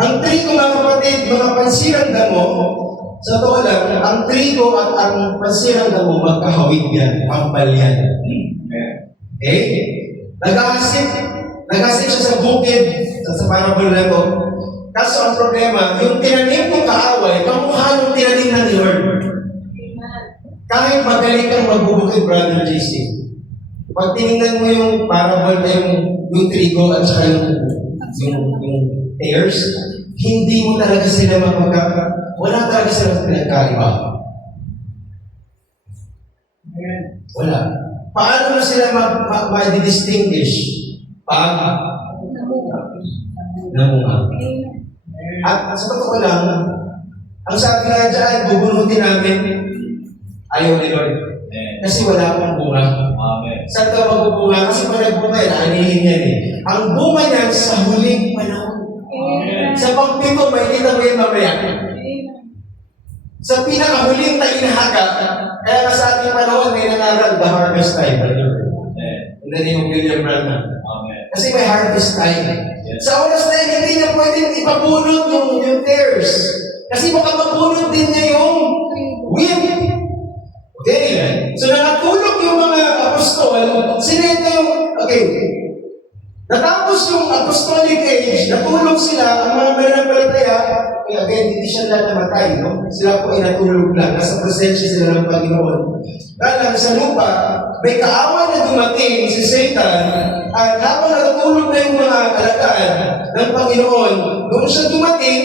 Ang trigo, mga kapatid, mga pansirang damo, sa totoo lang, ang trigo at ang pansirang damo, magkahawig yan, pambal yan. Okay? Nag-asip siya sa bukid, sa parabol na ito. Kaso ang problema, yung tinanim ng kaaway, kamukha nung tinanim na ni Lord. Amen. Kahit magaling kang magbubukid, Brother JC, pag tinignan mo yung parabol na yung trigo at saka yung tares, hindi mo talaga sila wala talaga sila pinagkaiba. Wala. Paano na sila ma-distinguish? Pag namunga. Amen. At sa totoo lang, ang sabi nga dyan, bubunutin namin, ayaw ni Lord. Kasi wala akong bunga. Saan ka magbubunga? Kasi pag nagbunga, anihin yan eh. Ang bunga niyan sa huling panahon. Amen. Sa pagpito, may kita mo yung mamaya. Amen. Sa pinakahuling tainhaga, kaya nga sa ating panahon, may nangaral, the harvest time. And then yung William Branham. Kasi may harvest time. Sa oras na yun, hindi niya pwedeng ipabunot yung tares. Kasi baka mabunot din niya yung wheat. Okay? So nakatulog yung mga apostol, sinento yung, okay, natapos yung apostolic age, natulog sila, ang mga mananampalataya, kaya again, hindi siya lang namatay, no? Sila po ay natulog lang, nasa presensya sila ng Panginoon. Kaya sa lupa, may kaawa na dumating si Satan, at habang natutulog na yung mga alagaan ng Panginoon, doon siya dumating,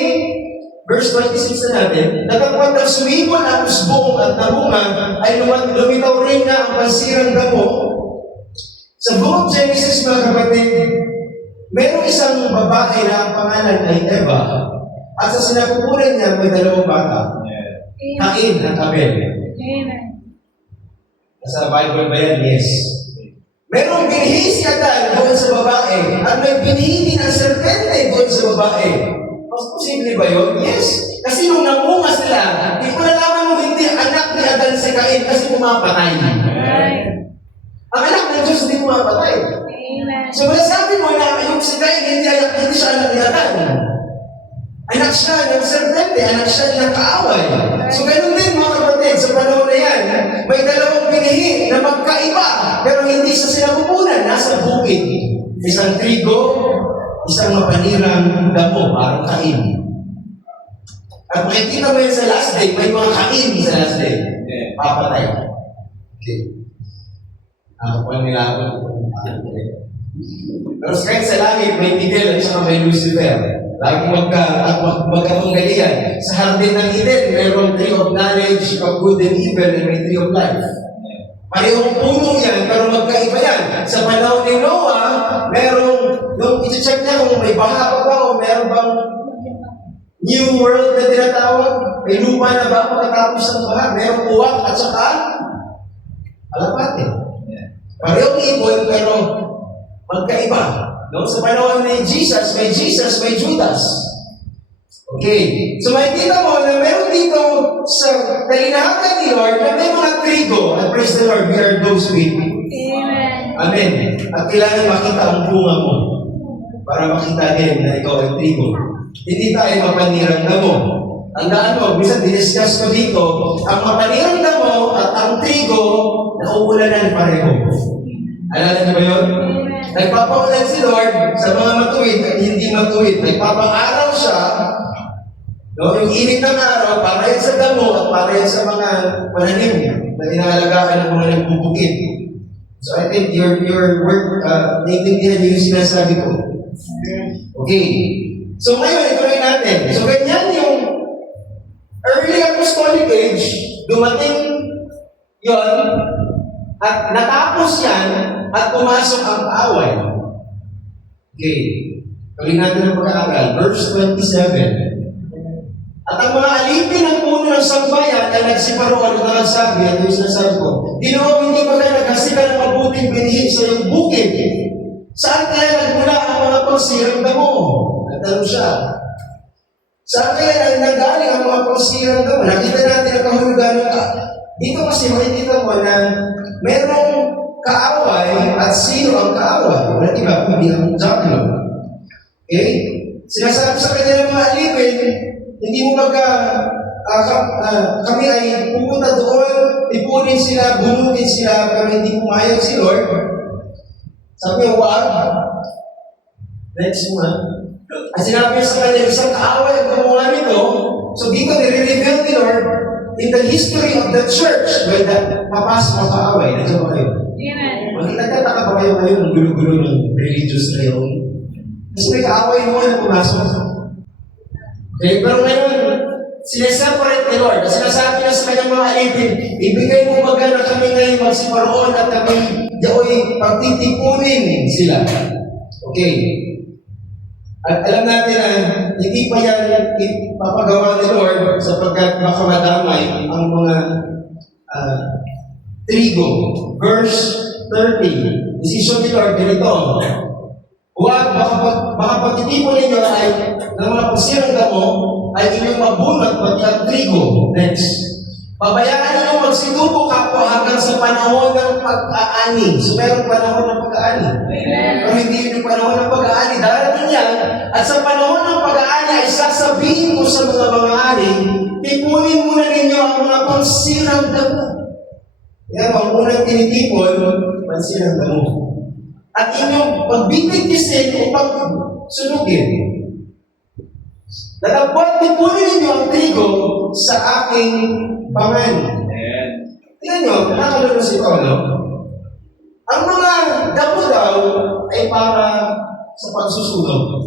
verse 26 na natin, nagkakwantang sumibol ang usbong at namunga, ay lumitaw rin na ang pansirang damo. Sa buong Genesis, mga kapatid, mayroong isang babae na ang pangalan ay Eva, at sa sinapupunan niya may dalawang bata, Cain at Abel. Amen. Sa Bible ba yan? Yes. Merong binhi si Adan doon sa babae, at may binhi din ang serpente doon sa babae. Mas posible ba yun? Yes. Kasi nung namunga sila, di ko nalaman mo hindi anak ni Adan si Cain kasi pumapatay. Right. Ang anak ng Diyos hindi pumapatay. Amen. So masasabi mo na yung si Cain hindi siya anak ni Adan. Anak siya ng serpente, anak siya ng kaaway. So ganun din mga kapatid, sa panahon na yan, may dalawang binihi na magkaiba, pero hindi sa sinapupunan, nasa bukid. Isang trigo, isang mapanirang damo, parang Cain. At makikita mo yan sa last day, may mga Cain sa last day. Papatay. Okay. Nakakuha nila ako. Pero kahit sa langit, may Miguel at saka may Lucifer. Lagi magkatunggali yan. Sa Hardin ng Eden, mayroong tree of knowledge of good and evil and may tree of life. Parehong puno yan, pero magkaiba yan. Sa panahon ni Noah, merong, nung iti-check niya kung may baha pa ba o meron bang new world na tinatawag, may lupa na ba pagkatapos ng baha, merong uwak at saka alapate. Parehong ibon, pero magkaiba. No? Sa panahon ni Jesus, may Judas. Okay. So makikita mo na meron dito sa kalinahagan ni Lord na may mga trigo. And praise the Lord, we are those people. Amen. Amen. At kailangan makita ang bunga mo para makita din na ikaw ay trigo. Hindi tayo mapanirang damo. Tandaan mo, minsan diniscuss ko dito, ang mapanirang damo at ang trigo, nauulanan pareho. Alala niyo ba yun? Nagpapaulan si Lord sa mga matuwid at hindi matuwid. Nagpapang-araw siya. No? Yung init ng araw, para yan sa damo at para yan sa mga mananim na inaalagaan ng mga nagbubukid. So I think your work, naiintindihan niyo yung sinasabi ko. Okay. So ngayon, ituloy natin. So ganyan yung early apostolic age, dumating yon at natapos yan at pumasok ang away. Okay. Tuloy natin ang pag-aaral. Verse 27. At ang mga alipin ng puno ng sambayan ay nagsiparoon at nagsabi, at yung sinasabi ko, Ginoong, hindi ba kayo naghasika ng mabuting binhi sa iyong bukid? Saan kaya nagmula ang mga pagsirang damo? Nagtanong siya. Saan kaya nanggaling ang mga pagsirang damo? Nakita natin ang kahulugan ng dito kasi makikita mo na merong kaaway at sino ang kaaway. Walang iba kundi ang Diablo. Okay? Sinasabi sa kanya ng mga alipin, hindi mo kami ay pupunta doon, ipunin sila, bunutin sila, pero hindi pumayag si Lord. Sabi niya, wag. Next one. At sinabi niya sa kanya, isang kaaway ang gumawa nito. So dito, nire-reveal ni Lord in the history of the church when papasok ang kaaway. Nandiyan ba kayo? Amen. Nagtataka ba kayo ngayon ng gulo-gulo ng religious na yun? Kasi may kaaway mo na pumasok. Okay, pero ngayon, sineseparate ni Lord. Sinasabi niya sa kanyang mga alipin, ibigay mo baga na kami ngayon magsiparoon at kami yaoy pagtitipunin sila. Okay. At alam natin na hindi pa yan ipapagawa ni Lord sapagkat baka madamay ang mga trigo. Verse 30. Decision ni Lord ganito. Huwag, baka pagtitipon ninyo ay ng mga pagsirang damo ay inyong mabunot pati ang trigo. Next. Pabayaan ninyo magsitubo kapwa hanggang sa panahon ng pag-aani. So, merong panahon ng pag-aani. Pero hindi yun yung panahon ng pag-aani. Darating yan. At sa panahon ng pag-aani ay sasabihin ko sa mga ani, tipunin muna ninyo ang mga pagsirang damo. Yan, ang unang tinitipon, pagsirang damo. At inyong pagbibigtisin o pagsunugin. Natapot, tipunin ninyo ang trigo sa aking pangan. Tingnan nyo, nakakalulos ito, no? Ang mga damo daw ay para sa pagsusunog.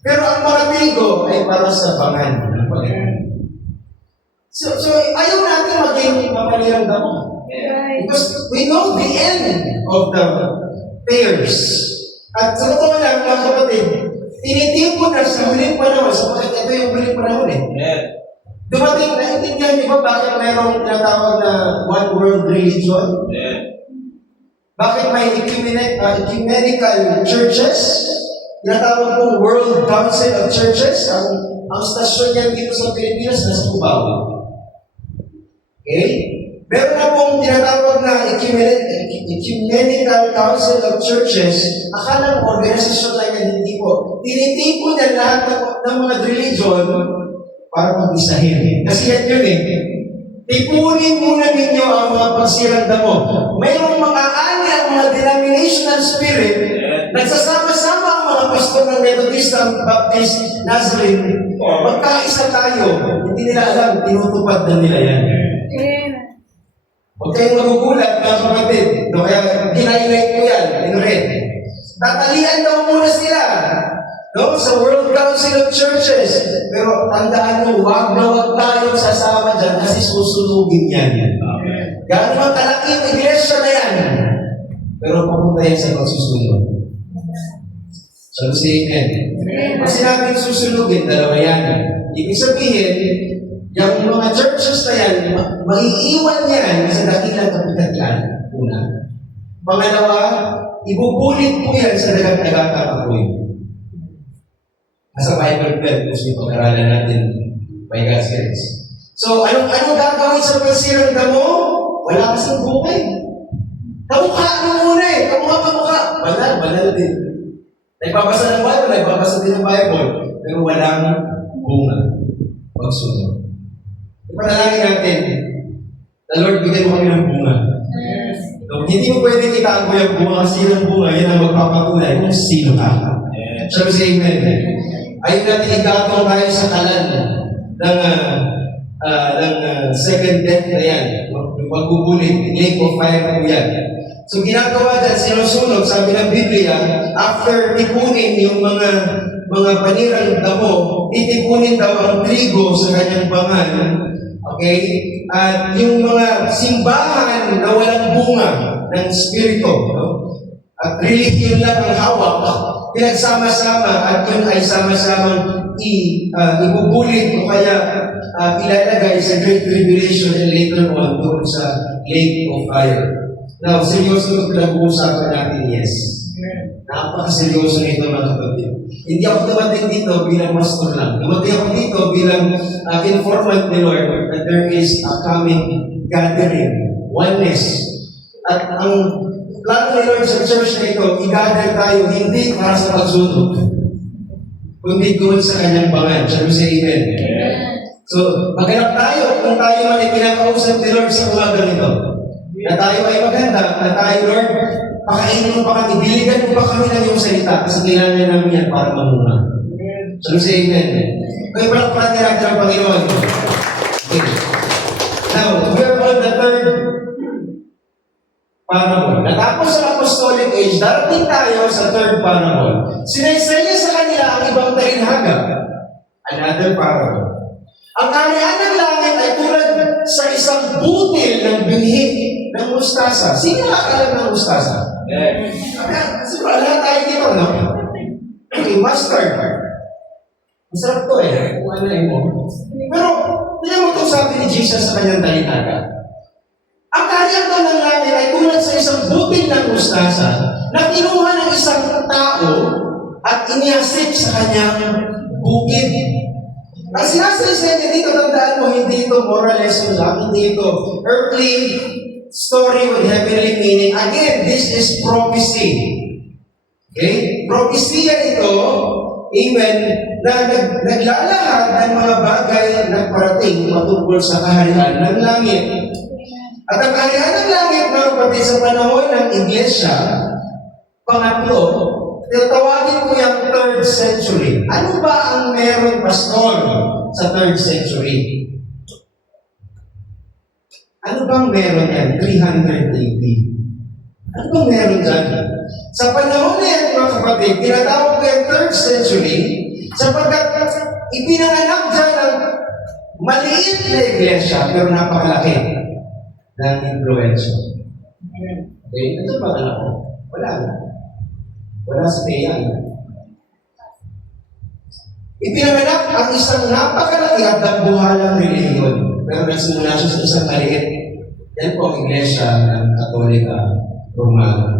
Pero ang mga trigo ay para sa pangan ng Panginoon. So ayaw natin maging mapalirang damo. Because we know the end of the tares. At sa totoo lang, mga kapatid, tinitipon na sa huling panahon, sapagkat ito yung huling panahon eh. Dumating, naintindihan niyo ba bakit mayroong tinatawag na one world religion? Bakit may ecumenical churches? Tinatawag po World Council of Churches. Ang stasyon niyan dito sa Pilipinas, nasa Cubao. Okay? Meron na pong tinatawag na Ecumenical Council of Churches. Akala mo, organisasyon lang yan, hindi po. Tinitipon yan lahat ng mga religion para mag-isahin. Kasi yan yun eh. Tipunin muna ninyo ang mga pagsirang damo. Mayroong mga ani ang mga denominational spirit, nagsasama-sama ang mga pastor ng Methodista, Baptist, Nazarene. Magkaisa tayo. Hindi nila alam, tinutupad na nila yan. Huwag kayong magugulat, mga kapatid. No, kaya ginaiway ko yan, in red. Tatalian daw muna sila. No, sa World Council of Churches. Pero tandaan mo, wag na wag tayong sasama dyan kasi susunugin yan. Gano'n ang kalaki ang iglesia na yan. Pero papunta yan sa pagsusunod. So, say amen. Pag sinabing susunugin, dalawa yan. Ibig sabihin, yung mga churches na yan, maiiwan yan sa dakilang kapitagyan. Una. Pangalawa, ibubulit po yan sa dagat-dagat kapoy. Nasa Bible Belt, kung yung pag-aralan natin by God's grace. So, anong gagawin sa pagsirang damo? Wala kasing bukay. Kamukha mo muna eh. Kamukha. Banal din. Nagbabasa ng Bible, nagbabasa din ng Bible. Pero walang bunga. Pagsunod. Ipanalangin natin, the Lord, bigyan mo kami ng bunga. So, hindi mo pwede itago yung bunga kasi yung bunga, yan ang magpapatunay kung sino ka. Sabi sa amen. Ayaw natin ikatong tayo sa kalan ng second death na yan. Yung pagbubulit, lake of fire po yan. So ginagawa dyan, sinusunog, sabi ng Biblia, after tipunin yung mga panirang damo, titipunin daw ang trigo sa kanyang pangan. Okay? At yung mga simbahan na walang bunga ng spirito, no? At religion lang ang hawak, pinagsama-sama at yun ay sama-samang ibubulit o kaya ilalagay sa Great Tribulation and later on doon sa Lake of Fire. Now, seryoso ito pinag-uusapan natin, yes. Napakaseryoso nito mga kapatid. Hindi ako dumating dito bilang pastor lang. Dumating ako dito bilang informant ni Lord that there is a coming gathering, oneness. At ang plano ni Lord sa church na ito, i-gather tayo hindi para sa pagsunod, kundi doon sa kanyang bangal. Sabi sa Amen. So, maghanap tayo kung tayo man ay kinakausap ni Lord sa umaga nito. Na tayo ay maganda, na tayo, Lord, pakainin mo pa kami, biligan mo pa kami ng iyong salita kasi kailangan namin yan para mamunga. Sabi sa Amen. Kaya palakpakan natin ang Panginoon. Okay. Now, we are on the third parable. Natapos ang apostolic age, darating tayo sa third parable. Sinaysay niya sa kanila ang ibang talinhaga. Another parable. Ang kaharian ng langit ay tulad sa isang butil ng binhi ng mustasa. Sino nakakalam ng mustasa? Siguro lahat tayo dito, no? Okay, mustard. Masarap to eh. Kung ano mo. Pero, tingnan mo itong sabi ni Jesus sa kanyang talinhaga. Ang kaharian daw ng langit ay tulad sa isang butil ng mustasa na kinuha ng isang tao at iniasip sa kanyang bukid. Ang sinasaysay niya dito, tandaan mo, hindi ito moral lesson lang, hindi ito earthly story with heavenly meaning. Again, this is prophecy. Okay? Prophecy ito, amen, na naglalahad ng mga bagay na parating matungkol sa kaharian ng langit. At ang kaharian ng langit, mga kapatid, sa panahon ng iglesia, pangatlo, tawagin ko yung 3rd century. Ano ba ang meron, pastor, sa 3rd century? Ano bang meron yan? 300 AD. Ano bang meron dyan? Sa panahon na yan, mga kapatid, tinatawag ko yung 3rd century sapagkat ipinanganak dyan ng maliit na iglesia pero napakalaki ng influensya. Okay? Ito ba alam ko? Wala na. Wala sa tiyan. Ipinanganak ang isang napakalaki at dambuhalang relihiyon. Pero nagsimula siya sa isang maliit. Yan po ang iglesia ng Katolika Romana.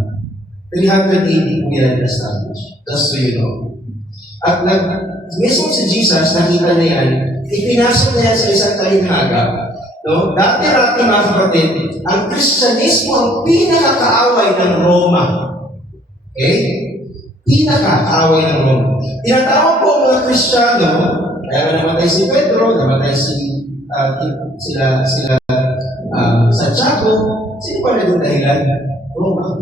380 po yan established. Just so you know. At mismo si Jesus, nakita na yan, ipinasok na yan sa isang talinhaga. No? Dati-rati mga kapatid, ang Kristyanismo ang pinakakaaway ng Roma. Okay? Pinaka-away ng Roma. Tinatawag po ang mga Kristiyano, kaya namatay si Pedro, namatay sila Santiago, sino pa na yung dahilan? Roma.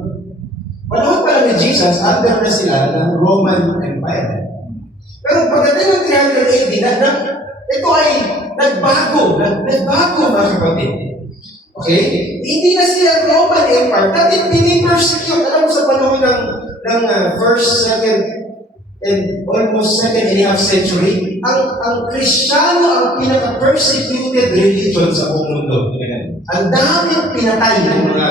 Panahon pala ni Jesus, under na sila ng Roman Empire. Pero pagdating ng 300 AD, ito ay nagbago mga kapatid. Okay? Hindi na sila Roman Empire. Dati pinipersecute, alam mo sa panahon ng first, second, and almost second and a half century, ang Kristiyano ang pinaka-persecuted religion sa buong mundo. Ang daming pinatay ng mga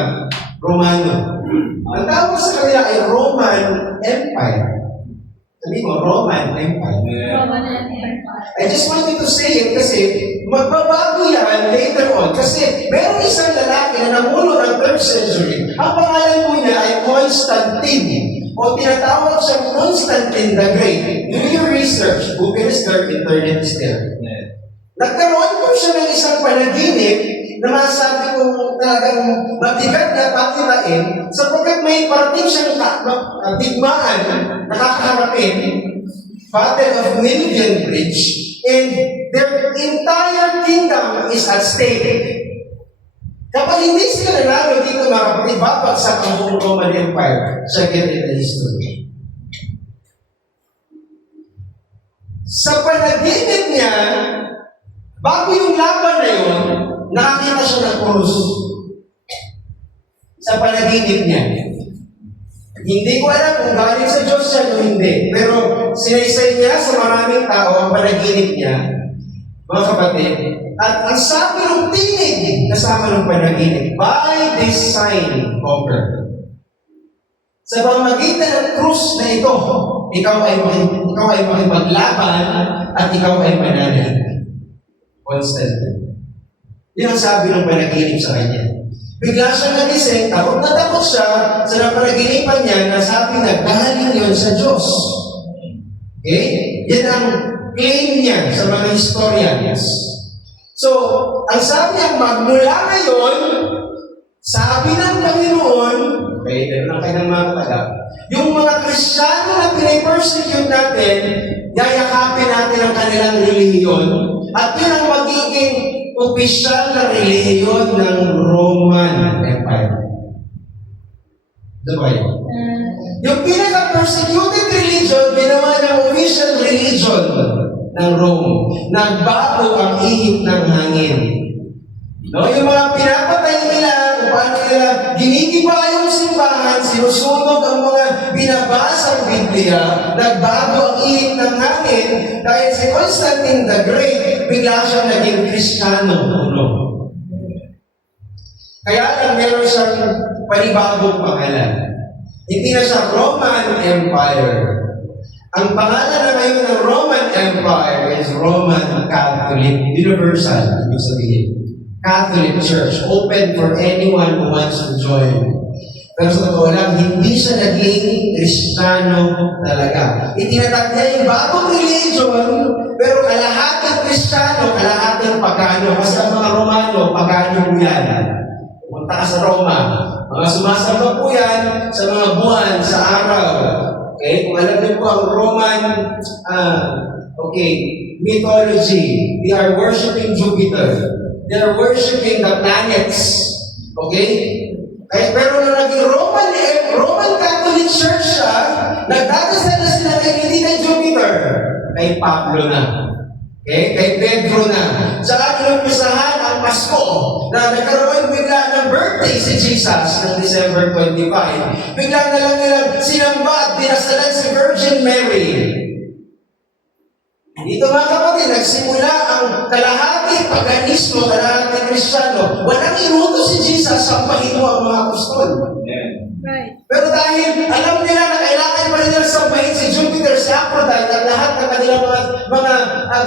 Romano. Ang tawag sa kanila ay Roman Empire. Sabi mo, Roman Empire. I just wanted to say it kasi magbabago yan later on. Kasi meron isang lalaki na namuno ng 3rd century. Ang pangalan po niya ay Constantine. O tinatawag siyang Constantine the Great. Do your research. Google is there, internet is there. Nagkaroon po siya ng isang panaginip na masabi kong talagang matigat na pakitain sapagkat may parating siyang digmaan na kakaharapin, Battle of Milvian Bridge, and their entire kingdom is at stake. Kapag hindi sila nanalo dito, mga kapatid, babagsak ang buong Roman Empire. Second in the history. Sa panaginip niya, bago yung laban na yun, nakakita siya ng krus. Sa panaginip niya. Hindi ko alam kung galing sa Diyos siya o hindi. Pero sinaysay niya sa maraming tao ang panaginip niya, mga kapatid. At ang sabi ng tinig, kasama ng panaginip, by this sign, conquer. Sa pamagitan ng krus na ito, ikaw ay makipaglaban at ikaw ay mananalig. Constant. Yun ang sabi ng panaginip sa kanya. Bigla siya nagising, takot na takot siya sa napanaginipan niya na sabi na galing yun sa Diyos. Okay? Yan ang claim niya sa mga historians. So, ang sabi niya, magmula ngayon, sabi ng Panginoon, okay, meron lang kayo ng mga taga, yung mga Kristiyano na pinipersecute natin, yayakapin natin ang kanilang relihiyon, at yun ang magiging opisyal na relihiyon ng Roman Empire. Diba yun? Yung pinaka-persecuted religion, ginawa ng official religion ng Rome. Nagbago ang ihip ng hangin. No, yung mga pinapatay nila, kung paano nila ginigiba yung simbahan, sinusunog ang mga binabasang Biblia, nagbago ang ihip ng hangin, dahil si Constantine the Great, bigla siyang naging Kristiyano. Kaya lang meron siyang panibagong pangalan. Hindi na siya Roman Empire. Ang pangalan na ngayon ng Roman Empire is Roman Catholic Universal, ibig sabihin. Catholic Church, open for anyone who wants to join. Pero sa totoo lang, hindi siya naging Kristiyano talaga. Itinatag niya yung bagong religion, pero kalahating Kristiyano, kalahating pagano. Kasi ang mga Romano, pagano po yan. Pumunta ka sa Roma. Mga sumasamba po yan sa mga buwan, sa araw. Okay? Kung alam niyo po ang Roman mythology, they are worshiping Jupiter. They are worshiping the planets. Okay? Pero nung naging Roman Catholic Church siya, nagdadasal na sila hindi kay Jupiter, kay Pablo na. Okay? Kay Pedro na. Saka inumpisahan ang Pasko na nagkaroon bigla ng birthday si Jesus ng December 25. Bigla na lang nilang sinamba at dinasalan si Virgin Mary. Dito mga kapatid, nagsimula ang kalahati paganismo, kalahati Kristiyano. Walang inuto si Jesus sa pahinto ang mga apostol. Right. Pero dahil alam nila na kailangan pa nila sampahin si Jupiter, si Aphrodite, at lahat ng kanilang mga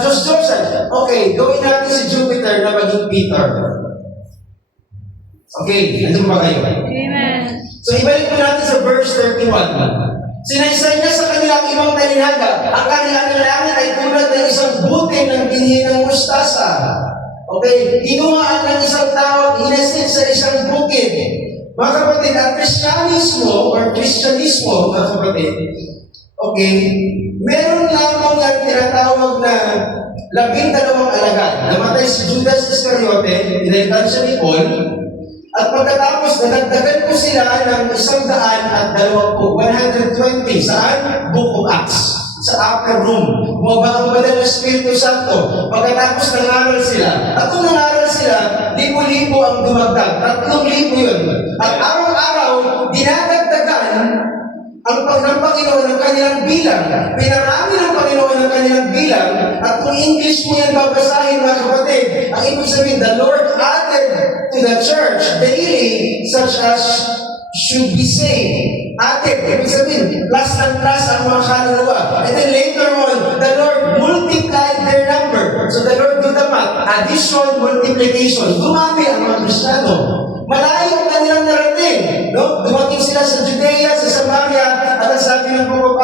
Diyos-Diyosan. Okay, gawin natin si Jupiter na maging Peter. Okay, nandun ba kayo? Amen. So ibalik po natin sa verse 31. Sinaysay niya sa kanilang ibang talinaga. Ang kanilang langit ay tulad ng isang butil ng binhi ng mustasa. Okay? Hinuhaan ng isang tao at hinasid sa isang bukid. Mga kapatid, ang Kristyanismo, mga kapatid, okay, meron lamang ang tinatawag na 12 alagad. Namatay si Judas Iscariote, inaitan siya ni Paul, at pagkatapos, nadagdagan ko sila ng 120. Saan? Book of Acts. Sa upper room. Bumaba ang banal na Espiritu Santo. Pagkatapos nangaral sila. At kung nangaral sila, 1,000 ang dumagdag. 3,000 yun. At araw-araw, dinadagdagan ang ng Panginoon ng kanilang bilang. Pinarami ng Panginoon ng kanilang bilang. At kung English mo yan babasahin, mga kapatid, ang ibig sabihin, the Lord added to the church daily such as should be saved. Added, ibig sabihin, plus and plus ang mga kaluluwa. And then later on, the Lord multiplied their number. So the Lord do the math. Addition, multiplication. Dumami ang mga Kristiyano. Malayo ang kanilang narating. No? Dumating sila sa Judea, sa Samaria, at ang sabi ng Panginoon,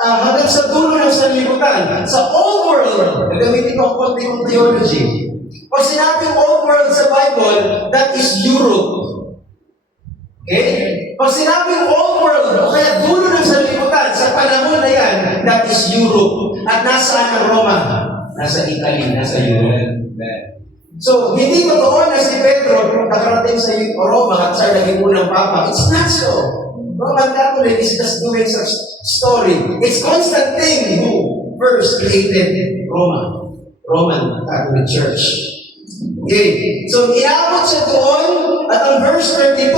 hanggang sa dulo ng sanlibutan. Sa old world, nagamitin ko ang konti ng theology. Pag sinabing old world sa Bible, that is Europe. Okay? Pag sinabing old world, o kaya dulo ng sanlibutan, sa panahon na yan, that is Europe. At nasaan ang Roma? Nasa Italy, nasa Europe. So, hindi totoo na si Pedro nakarating sa Roma at siya naging unang papa. It's not so. Roman Catholic is just doing such story. It's Constantine who first created Roman Catholic Church. Okay. So, inabot siya doon at ang verse 32,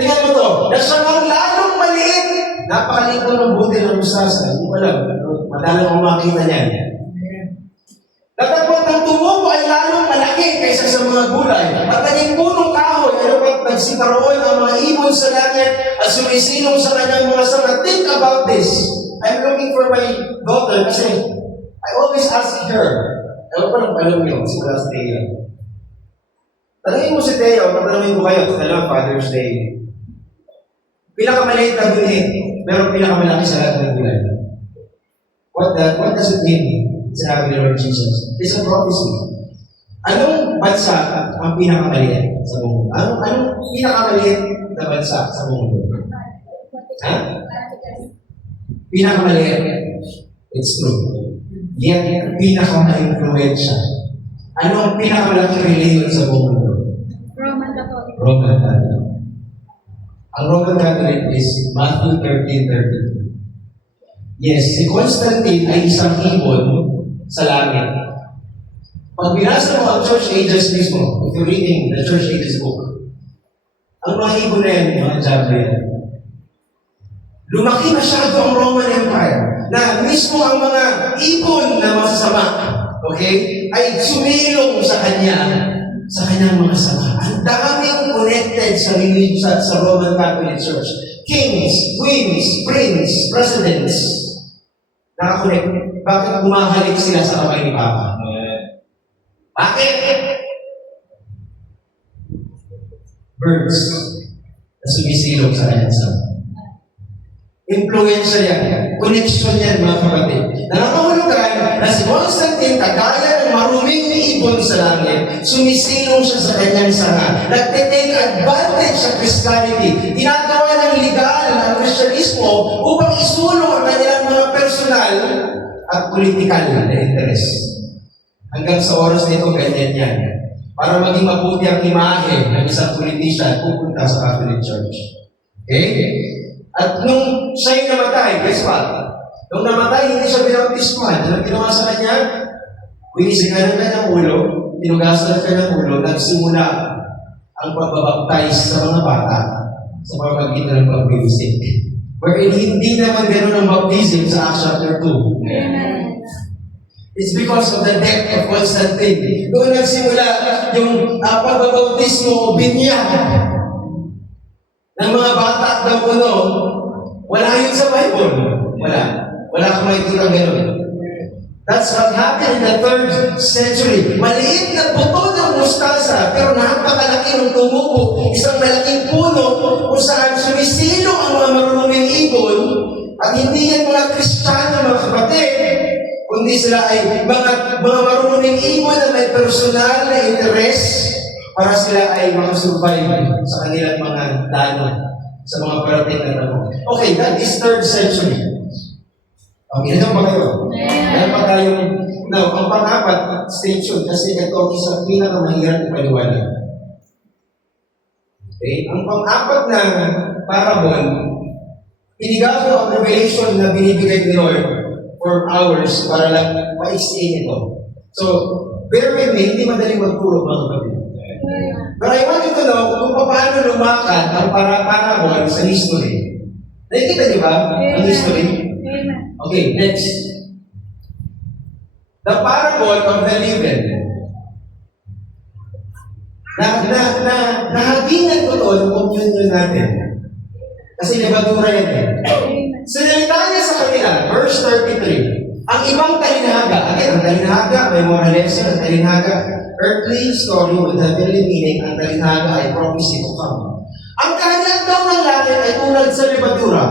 tingnan mo to, na siya ang lalong maliit. Napakaliit ng butil ng mustasa. Hindi ko alam. Madalang kong makita niyan. Natagpuan ng tumubo ay lalong malaki kaysa sa mga gulay. At naging punong kahoy, nagsikaroon ang mga ibon sa langit at sumisilong sa kanyang mga sanga. Think about this. I'm looking for my daughter kasi I always ask her. Ewan ko lang alam niyo, simula sa Thea. Tanungin mo si Thea, tatanungin ko kayo, dalawa Father's Day. Pinakamaliit na binhi, pero pinakamalaki sa lahat ng gulay. What does it mean? Sinabi ni Lord Jesus. It's a prophecy. Anong bansa ang pinakamaliit sa mundo? Anong pinakamaliit na bansa sa mundo? Ha? Pinakamaliit. It's true. Yan, pinakama-influensya. Ano ang pinakamalaking religion sa mundo? Roman Catholic. Roman Catholic. Ang Roman Catholic is Matthew 13:32. Yes, si Constantine ay isang ibon sa langit. Pag binasa mo ang Church Ages mismo, if you're reading the Church Ages book, ang mga ibon na yan, mga Diablo yan. Lumaki masyado ang Roman Empire na mismo ang mga ibon na masasama, okay, ay sumilong sa kanyang mga sama. Ang daming connected sa Roman Catholic Church. Kings, queens, prince, presidents, nakakonect. Bakit bumahalik sila sa kamay ni Papa? Bakit? Birds na sumisilong sa kanyang sama. Influensya yan. Connection yan, mga kapatid. Nangangahulugan na si Constantine, kagaya ng maruming ibon sa langit, sumisilong siya sa kanyang sanga. Nagtitake advantage sa Christianity. Ginagawa ng legal ang Kristyanismo upang isulong ang kanilang mga personal at political na interest. Hanggang sa oras nito, ganyan yan. Para maging mabuti ang imahe ng isang politician, pupunta sa Catholic Church. Okay? At nung siya'y namatay, guess what? Nung namatay, hindi siya binautismuhan. Ano ginawa sa kanya? Winisiganan ka ng ulo, tinugasan ka ng ulo, nagsimula ang pagbabaptize sa mga bata sa pamamagitan ng pagbibisik. Wherein hindi naman gano'n ang baptism sa Acts chapter 2. Amen. It's because of the death of Constantine. Doon nagsimula yung pagbabautismo o binyag ng mga bata daw kuno. Wala yun sa Bible. Wala kang makikita gano'n. That's what happened in the 3rd century. Maliit na buto ng mustasa, pero napakalaki ng tumubo. Isang malaking puno kung saan sumisilo ang mga marunong ibon. At hindi yan mga Kristiyano, mga kapatid, kundi sila ay mga marunong ibon na may personal na interest para sila ay makasurvive sa kanilang mga dano, sa mga parating na tanong. Okay, that is 3rd century. Okay, ano ba kayo? Meron pa tayong, now, ang pang-apat, stay tuned, kasi ito ang isang pinakamahirap ipaliwanag. Okay, ang pang-apat na parable, pinigaw ko ang revelation na binibigay ni Lord for hours para lang ma-explain ito. So, bear with me, hindi madaling magturo mga kapatid. But I want you to know kung paano lumakad ang parable sa history. Nakikita niyo ba ang history? Amen. Okay, next. The parable of the leaven. Nahagingan ko to ang communion natin. Kasi lebadura yan eh. Amen. Sinalita niya sa kanila, verse 33, ang ibang talinhaga, again, ang talinhaga, may moral lesson, ang talinhaga, earthly story with heavenly meaning, ang talinhaga ay prophecy to come. Ang kahanyang daw ng langit ay tulad sa lebadura.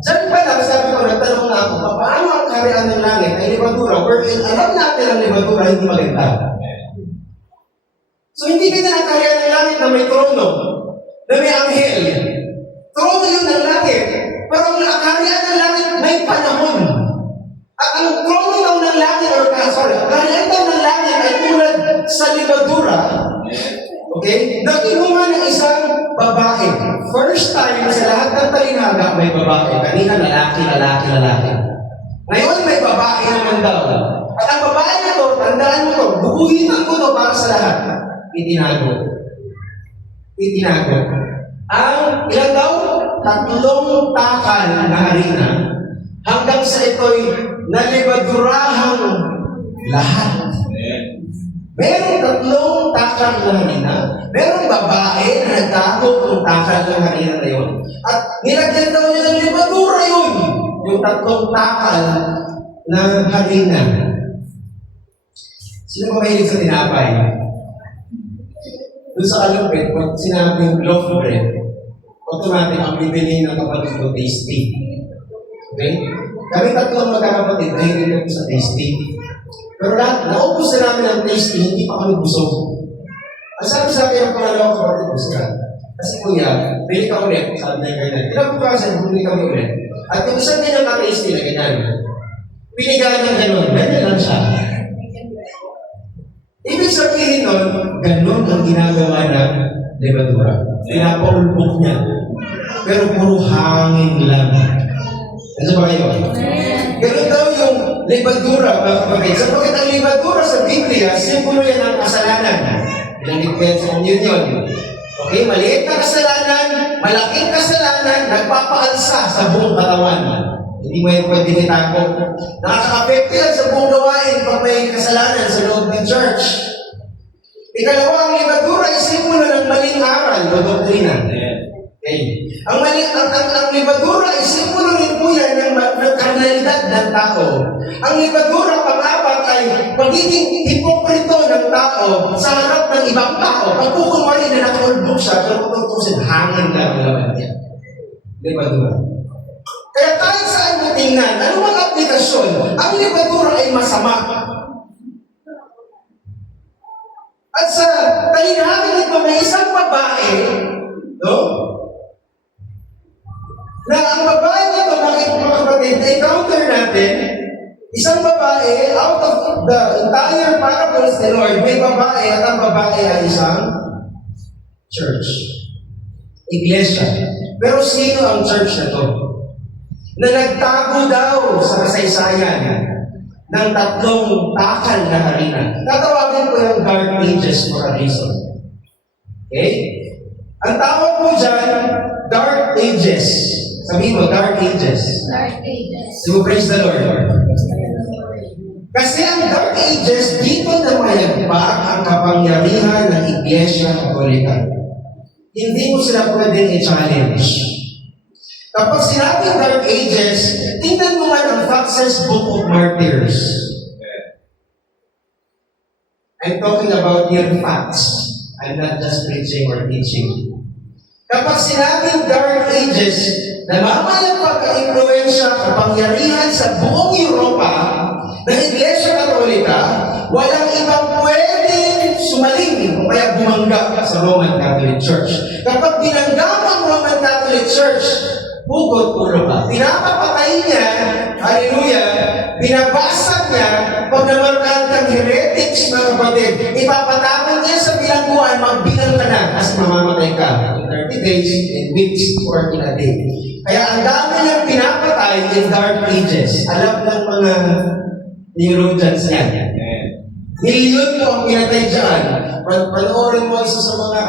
Diyan pa lang, sabi ko, nagtanong na ako, paano ang kaharian ng langit ay lebadura, wherein alam natin ang lebadura hindi maganda. So hindi kita ang kaharian ng langit na may trono, na may anghel. Trono yun ng langit. Pero ang kaharian ng langit may panahon. At ang trono daw ng langit, ang kaharian daw ng langit ay tulad sa lebadura, okay, na kinuha ng isang babae. First time sa lahat ng talinhaga may babae. Kanina lalaki. Ngayon may babae naman daw. At ang babae na to, tandaan mo to, bubuhitan ko to para sa lahat. Itinago. Ang ilan daw? 3 takal na harina hanggang sa ito'y nalibadurahang lahat. Merong 3 takal na harina, merong babae na nagtago ng takal ng harina na yun. At nilagyan daw niya ng libadura yun. Yung tatlong takal na harina. Sino ba mahilig sa tinapay? Doon sa kalupit, pag sinabing loaf bread, automatic ang bibili ng kapatid ko tasty. Okay? Kami tatlong magkakapatid, mahilig kami sa tasty. Pero naubos na namin ang tasty, hindi pa kami busog. Ang sabi sa akin ng pangalawang kapatid ko sila, kasi kuya, bili ka ulit, sabi niya ganyan. Kinabukasan, bumili kami ulit. At yung isang din ang ka-tasty na ganyan. Pinigaan ng gano'n, ganyan lang siya. Ibig sabihin nun, gano'n ang ginagawa ng levadura. Pinapaulbok niya. Pero puro hangin lang. Ano ba kayo? Gano'n daw yung levadura, mga kapatid. Sapagkat ang levadura sa Biblia, simbolo yan ng kasalanan. Binanggit ko yan sa communion. Okay, maliit na kasalanan, malaking kasalanan, nagpapaalsa sa buong katawan. Hindi mo yan pwede itago. Nakaka-apekto yan sa buong gawain pag may kasalanan sa loob ng church. Ikalawa, ang levadura ay simbolo ng maling aral o doktrina. Okay. Ang levadura ay simbolo rin po yan ng karnalidad ng tao. Ang levadura, pang-apat, ay pagiging hipokrito ng tao sa harap ng ibang tao. Pagkukunwari na nakaulbog siya, pero tutusin, hangin lang ang laman niya. Levadura. Kaya kahit saan mo tingnan, ano ang aplikasyon? Ang levadura ay masama. At sa talinhagan nito, may isang babae, no? Na ang babae nito, bakit mga kapatid, na-encounter natin, isang babae, out of the entire parables ni Lord, may babae at ang babae ay isang church. Iglesia. Pero sino ang church na to? Na nagtago daw sa kasaysayan ng tatlong takal na harina. Tatawagin ko yung Dark Ages for a reason. Okay? Ang tawag mo dyan, Dark Ages. Sabihin mo, Dark Ages. Dark Ages. So, praise the Lord. Kasi ang Dark Ages, dito na mayagpag ang kapangyarihan ng Iglesia Katolika. Hindi mo sila pwedeng i-challenge. Kapag sinabing Dark Ages, tingnan mo nga ang Fox's Book of Martyrs. I'm talking about your facts. I'm not just preaching or teaching. Kapag sinabing Dark Ages, namamayagpag ang impluensya, kapangyarihan sa buong Europa ng Iglesia Katolika, walang ibang pwedeng sumaling o kaya bumangga sa Roman Catholic Church. Kapag binangga ang Roman Catholic Church, hugot ulo ka. Pinapapatay niya, hallelujah, binabasag niya, pag namarkahan kang heretics, mga kapatid, ipapatapon niya sa bilangguan, magbilang ka na, kasi mamamatay ka in 30 days, in weeks, or in a day. Kaya ang dami niyang pinapatay in Dark Ages. Alam ng mga theologians niya. Milyon po ang pinatay dyan. Panoorin mo isa sa mga,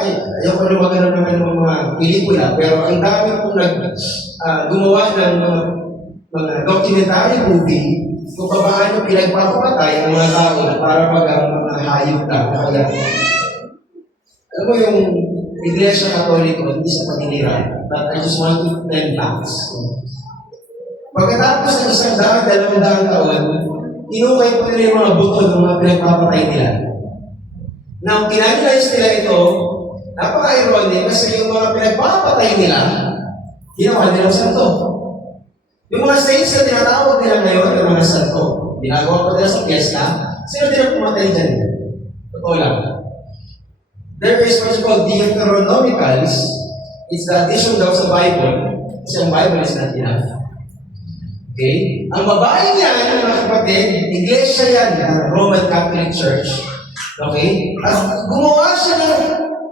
ayaw ko na magano naman ng mga pelikula, pero ang dami pong gumawa ng mga documentary movie kung paano pinagpapatay ang mga tao para magang mga hayop lang. Kaya, alam mo yung Iglesia Katolika, hindi sa paninira, but I just want to tell facts. Pagkatapos ng 100, 200 taon, inukay po nila yung mga buto ng mga pinagpapatay nila. Now, kinanalyze nila ito, napaka-ironic kasi yung mga pinagpapatay nila, ginawa nilang santo. Yung mga saints na tinatawag nila ngayon, yung mga santo, ginagawa pa nila sa fiesta, sino din ang pumatay dyan? Totoo lang. There is what's called Deuteronomicals. It's the addition daw sa Bible. Kasi ang Bible is not enough. Okay? Ang babae niyan, mga kapatid, iglesia yan, ng Roman Catholic Church. Okay? At gumawa siya ng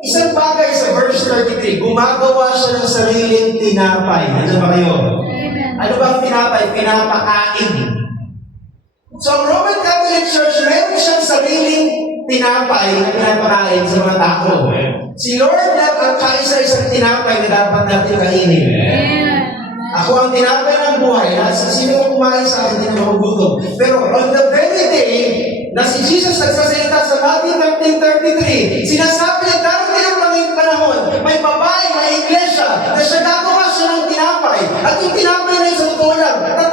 isang bagay sa verse 33. Gumagawa siya ng sariling tinapay. Ano ba kayo? Ano ba ang tinapay? Pinapakain. So, ang Roman Catholic Church, meron siyang sariling tinapay na pinapakain sa mga tao. Si Lord na ang kaisa-isang tinapay na dapat natin kainin. Ako ang tinapay ng buhay. Sa sino mo kumain sa akin, hindi na magugutom. Pero on the very day na si Jesus nagsasalita sa Matthew 13:33, sinasabi niya, darating ang panahon, may babae, may iglesia, na siya gagawa siya ng tinapay. At yung tinapay na yung sa totoo lang, 3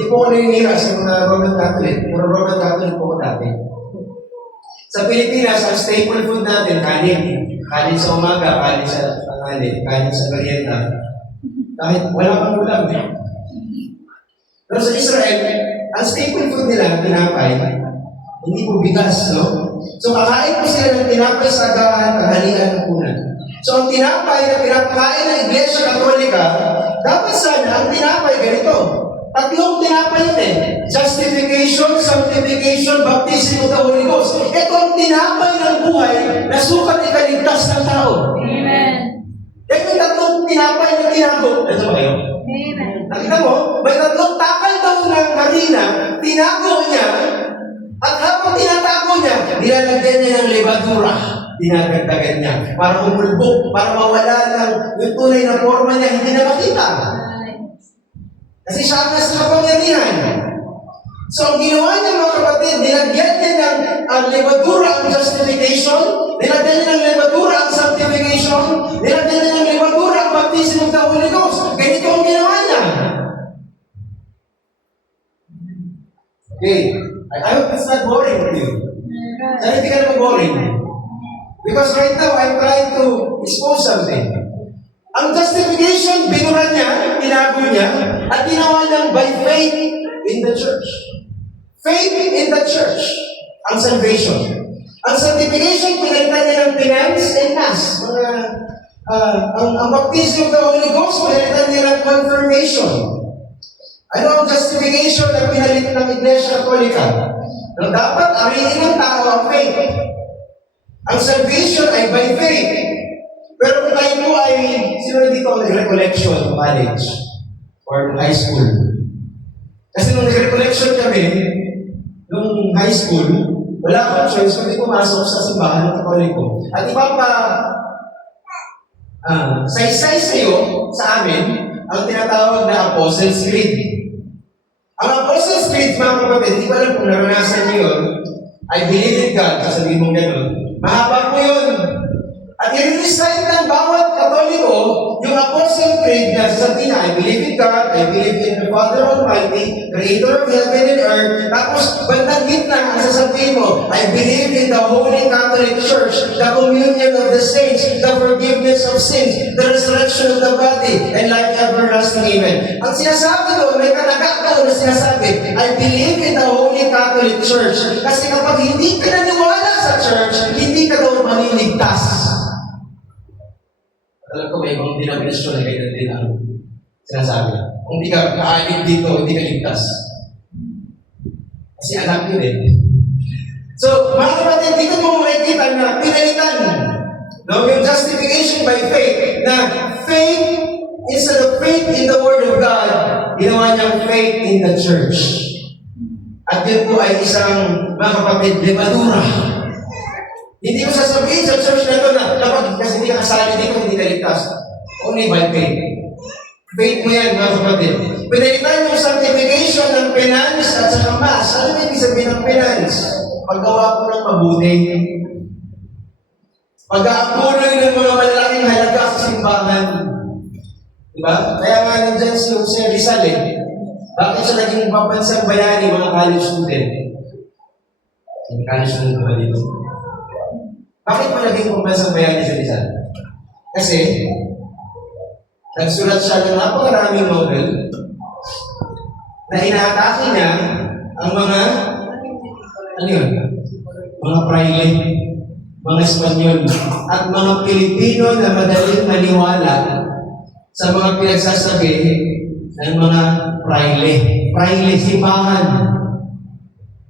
Hindi po ako naninira sa mga Roman Catholic, pero Roman Catholic po ako dati. Sa Pilipinas, ang staple food natin, kanin. Kanin sa umaga, kanin sa tanghali, kanin sa merienda. Kahit wala pang ulam. Pero sa Israel, ang staple food nila, tinapay, hindi po bigas, no? So kakain po sila ng tinapay sa agahan, kahalian ng kunan. So ang tinapay na pinapakain ng Iglesia Katolika, dapat sana ang tinapay ganito. Tatlong tinapay yun eh. Justification, sanctification, baptism of the Holy Ghost. Ito ang tinapay ng buhay na sukat ikaligtas ng tao. Amen. Yan yung tatlong tinapay na tinago. Ito ba kayo? Amen. Nakita mo, may tatlong takal daw ng harina, tinago niya, at habang tinatago niya, nilalagyan niya ng levadura. Dinagdagan niya para umulbog, para mawala ng yung tunay na forma niya, hindi na makita. Kasi siya ang nasa kapangyarihan. So, ang ginawa niya mga kapatid, nilagyan niya ng levadura ang justification, nilagyan niya ng levadura ang sanctification, nilagyan niya ng levadura ang baptism of the Holy Ghost. Ganito ang ginawa niya. Okay. I hope it's not boring for you. Sana hindi ka naman boring. Because right now, I'm trying to expose something. Ang justification, binura niya, tinago niya, at ginawa niyang by faith in the church. Faith in the church. Ang salvation. Ang sanctification, pinalitan niya ng penance and mass. Ang baptism of the Holy Ghost, pinalitan niya ng confirmation. Ano ang justification na pinalit ng Iglesia Katolika? Na dapat ariin ng tao ang faith. Ang salvation ay by faith. Pero kung tayo po ay, sino dito ang nag-recollection college or high school? Kasi nung nag-recollection kami, nung high school, wala akong choice kundi pumasok sa simbahan ng Katoliko. At saysay sa'yo, sa amin, ang tinatawag na Apostles' Creed. Ang Apostles' Creed, mga kapatid, hindi ko alam kung naranasan niyo yun, I believe in God, sasabihin mong gano'n. Mahaba po yun. At i-recite ng bawat Katoliko yung Apostles' Creed na sasabihin na, I believe in God, I believe in the Father Almighty, Creator of heaven and earth. Tapos, bandang gitna, ang sasabihin mo, I believe in the Holy Catholic Church, the communion of the saints, the forgiveness of sins, the resurrection of the body, and life everlasting. Amen. Ang sinasabi doon, may kanagakaw na sinasabi, I believe in the Holy Catholic Church. Kasi kapag hindi ka naniwala sa church, hindi ka daw maniligtas. Alam ko may ibang denominasyon na ganyan din ang sinasabi. Kung hindi ka kaalig dito, hindi ka ligtas. Kasi anak yun eh. So, mga kapatid, dito mo makikita na pinalitan. No, yung justification by faith, na faith, instead of faith in the Word of God, ginawa niyang faith in the church. At yun po ay isang, mga kapatid, levadura. Hindi ko sasabihin sa church na ito na kapag kasi hindi ka kasali dito, hindi ka ligtas. Only by faith. Faith mo yan, mga kapatid. Pinalitan yung sanctification ng penance at saka mass. Ano yung ibig sabihin ng penance? Paggawa po ng mabuti. Pag-aapunoy ng mga malalaking halaga sa simbahan. Diba? Kaya nga nandiyan si Jose Rizal eh. Bakit siya naging papansang bayani, mga college student? Hindi college student ba dito? Bakit mo naging papansang bayani si Rizal? Kasi, nagsulat siya ng napakaraming novel na inaatake niya ang mga, ano yun? Mga private, mga Espanyol, at mga Pilipino na madaling maniwala sa mga pinagsasabi ng mga praile, simbahan.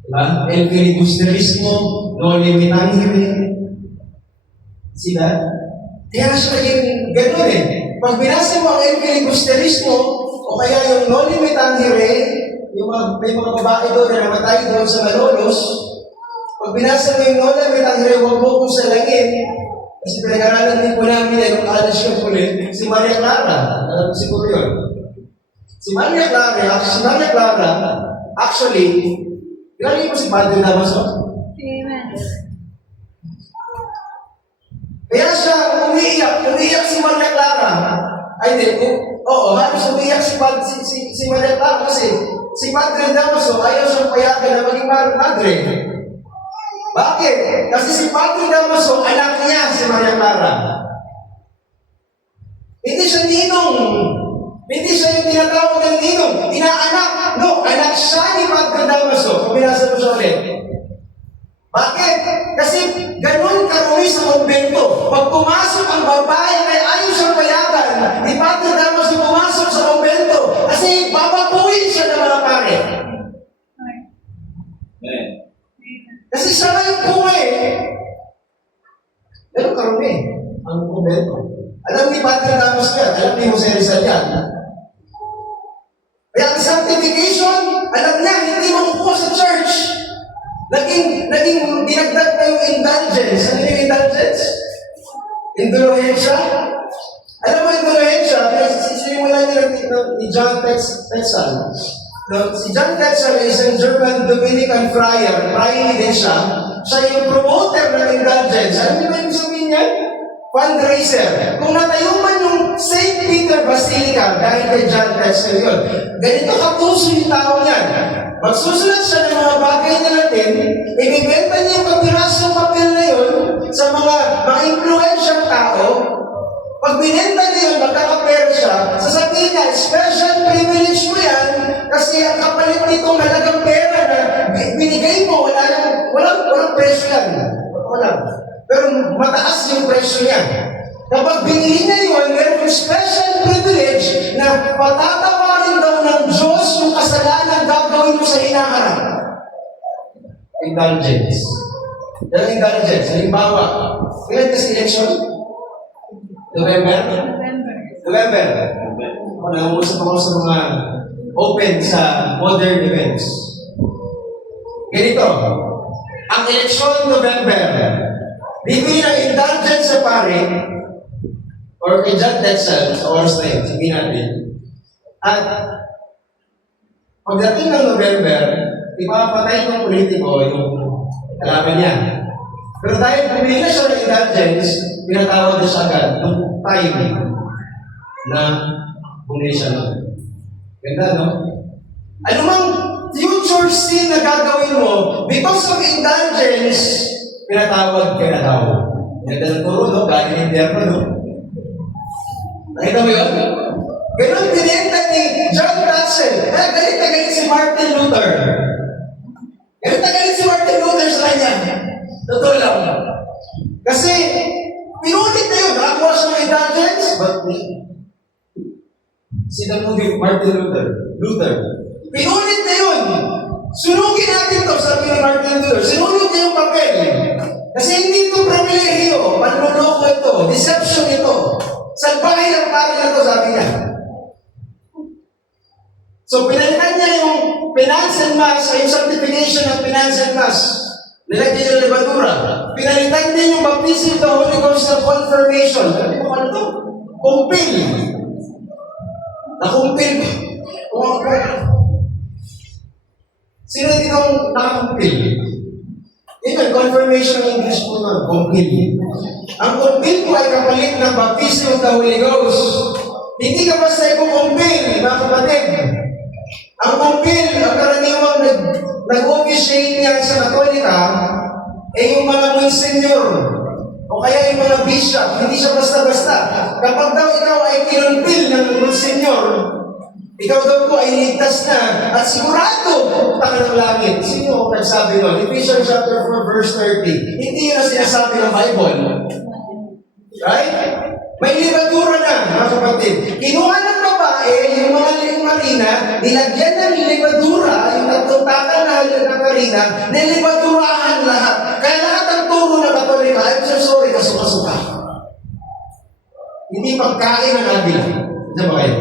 Diba? El filibusterismo, no limitangere. See that? Kaya siya naging gano'n eh. Pag binasa mo ang el filibusterismo, o kaya yung no limitangere, may mga babae doon na namatay doon sa Malolos, pag binasa mo yung no limitangere, huwag mo kong salangin. Kasi pinag-aralan din po namin na yung college ko ulit, si Maria Clara. Alam mo siguro yun. Si Maria Clara, actually, galing mo si Padre Damaso? Amen. Kaya siya umiiyak si Maria Clara. Ay, hindi, oo, halos umiiyak si Maria Clara kasi si Padre Damaso ayaw siyang payagan na maging madre. Bakit? Kasi si Padre Damaso, anak niya si Maria Clara. Hindi siya ninong. Hindi siya yung tinatawag ng ninong. Inaanak. No, anak siya ni Padre Damaso. Kung binasa mo siya ulit. Bakit? Kasi ganun karumi sa kumbento. Pag pumasok ang babae, kaya ayaw siyang payagan. Ni Padre Damaso pumasok sa kumbento. Kasi bababuhin siya ng mga pare. Kasi siya na yung bunga eh. Ganun karumi ang kumbento. Alam ni Padre Damaso yan. Alam ni Jose Rizal yan. Kaya ang sanctification, alam niya, hindi makukuha sa church. Naging dinagdag pa yung indulgence. Ano yung indulgence? Indulgensya. Alam mo indulgensya, sinimulan niya ni John Tetzel. Si John Tetzel ay isang German Dominican friar. Friar din siya. Siya yung promoter ng indulgence. Alam niyo ba yung sabihin niya? Fundraiser. Kung natayo man yung St. Peter Basilica dahil kay John Tetzel yun, ganito kapuso yung tao niyan. Magsusulat siya ng mga bagay na natin, ibibenta niya yung kapirasong papel na yun sa mga influential tao. Pag binenta niya yun, magkakapera siya, sasabihin niya, special privilege mo yan kasi ang kapalit nitong halagang pera na binigay mo, walang presyo yan. Wala. Pero mataas yung presyo niya. Kapag binili niya yun, meron yung special privilege na patatawarin daw ng Diyos yung kasalanan gagawin mo sa hinaharap. Indulgence. Yan ang indulgence. Halimbawa, kailan kasi election? November? November. Nangungusap ako sa mga open sa modern events. Ganito, ang eleksyon November, bibili ng indulgence sa pare, or kay John Tetzel sa oras na yun, sabihin natin. At pagdating ng November, ipapatay ng politiko yung kalaban niya. Pero dahil bumili na siya ng indulgence, pinatawag na siya agad ng time na bumili siya nun. Ganda, no? Ano mang future sin na gagawin mo, because of indulgence, pinatawag ka na daw. Ganda ng turo, no? Galing Inderno, no? Nakita mo yun? Ganon binenta ni John Tetzel. Kaya galit na galit si Martin Luther. Galit na galit si Martin Luther sa kanya. Totoo lang. Kasi, pinulit na yun. Nakakuha siya ng indulgence. But, sino mo din Martin Luther. Pinulit na yun. Sunugin natin to, sabi ni Martin Luther. Sinunod niya yung papel. Kasi hindi ito privilegyo. Panluloko ito. Deception ito. Salbahe ng pari na ito, sabi niya. So, pinalitan niya yung finance and mass, yung certification ng finance and mass. Nilagyan niya yung libadura. Pinalitan din yung baptism of the Holy Ghost ng confirmation. Sabi mo, ano ito? Kumpil. Nakumpil. Sino dito ang nakakumpil? Yun yung confirmation ng English po na, kumpil. Ang kumpil po ay kapalit ng baptism of the Holy Ghost. Hindi ka basta ikukumpil, mga kapatid. Ang kumpil, ang karaniwang nag-officiate niya sa Katolika, ay yung mga monsignor, o kaya yung mga bishop, hindi siya basta-basta. Kapag daw ikaw ay kinumpil ng monsignor, ikaw daw po ay ligtas na at sigurado pupunta ka ng langit. Sino ang nagsabi nun? Ephesians chapter 4 verse 30. Hindi yun ang sinasabi ng Bible. Right? May libadura na, mga kapatid. Kinuha ng babae, yung mga marina, nilagyan ng libadura, yung tatlong takal na marina, nilibadurahan lahat. Kaya lahat ng turo ng Katolika, I'm so sorry, kasuka-suka. Hindi pagkain ng agila. Diyan ba kayo?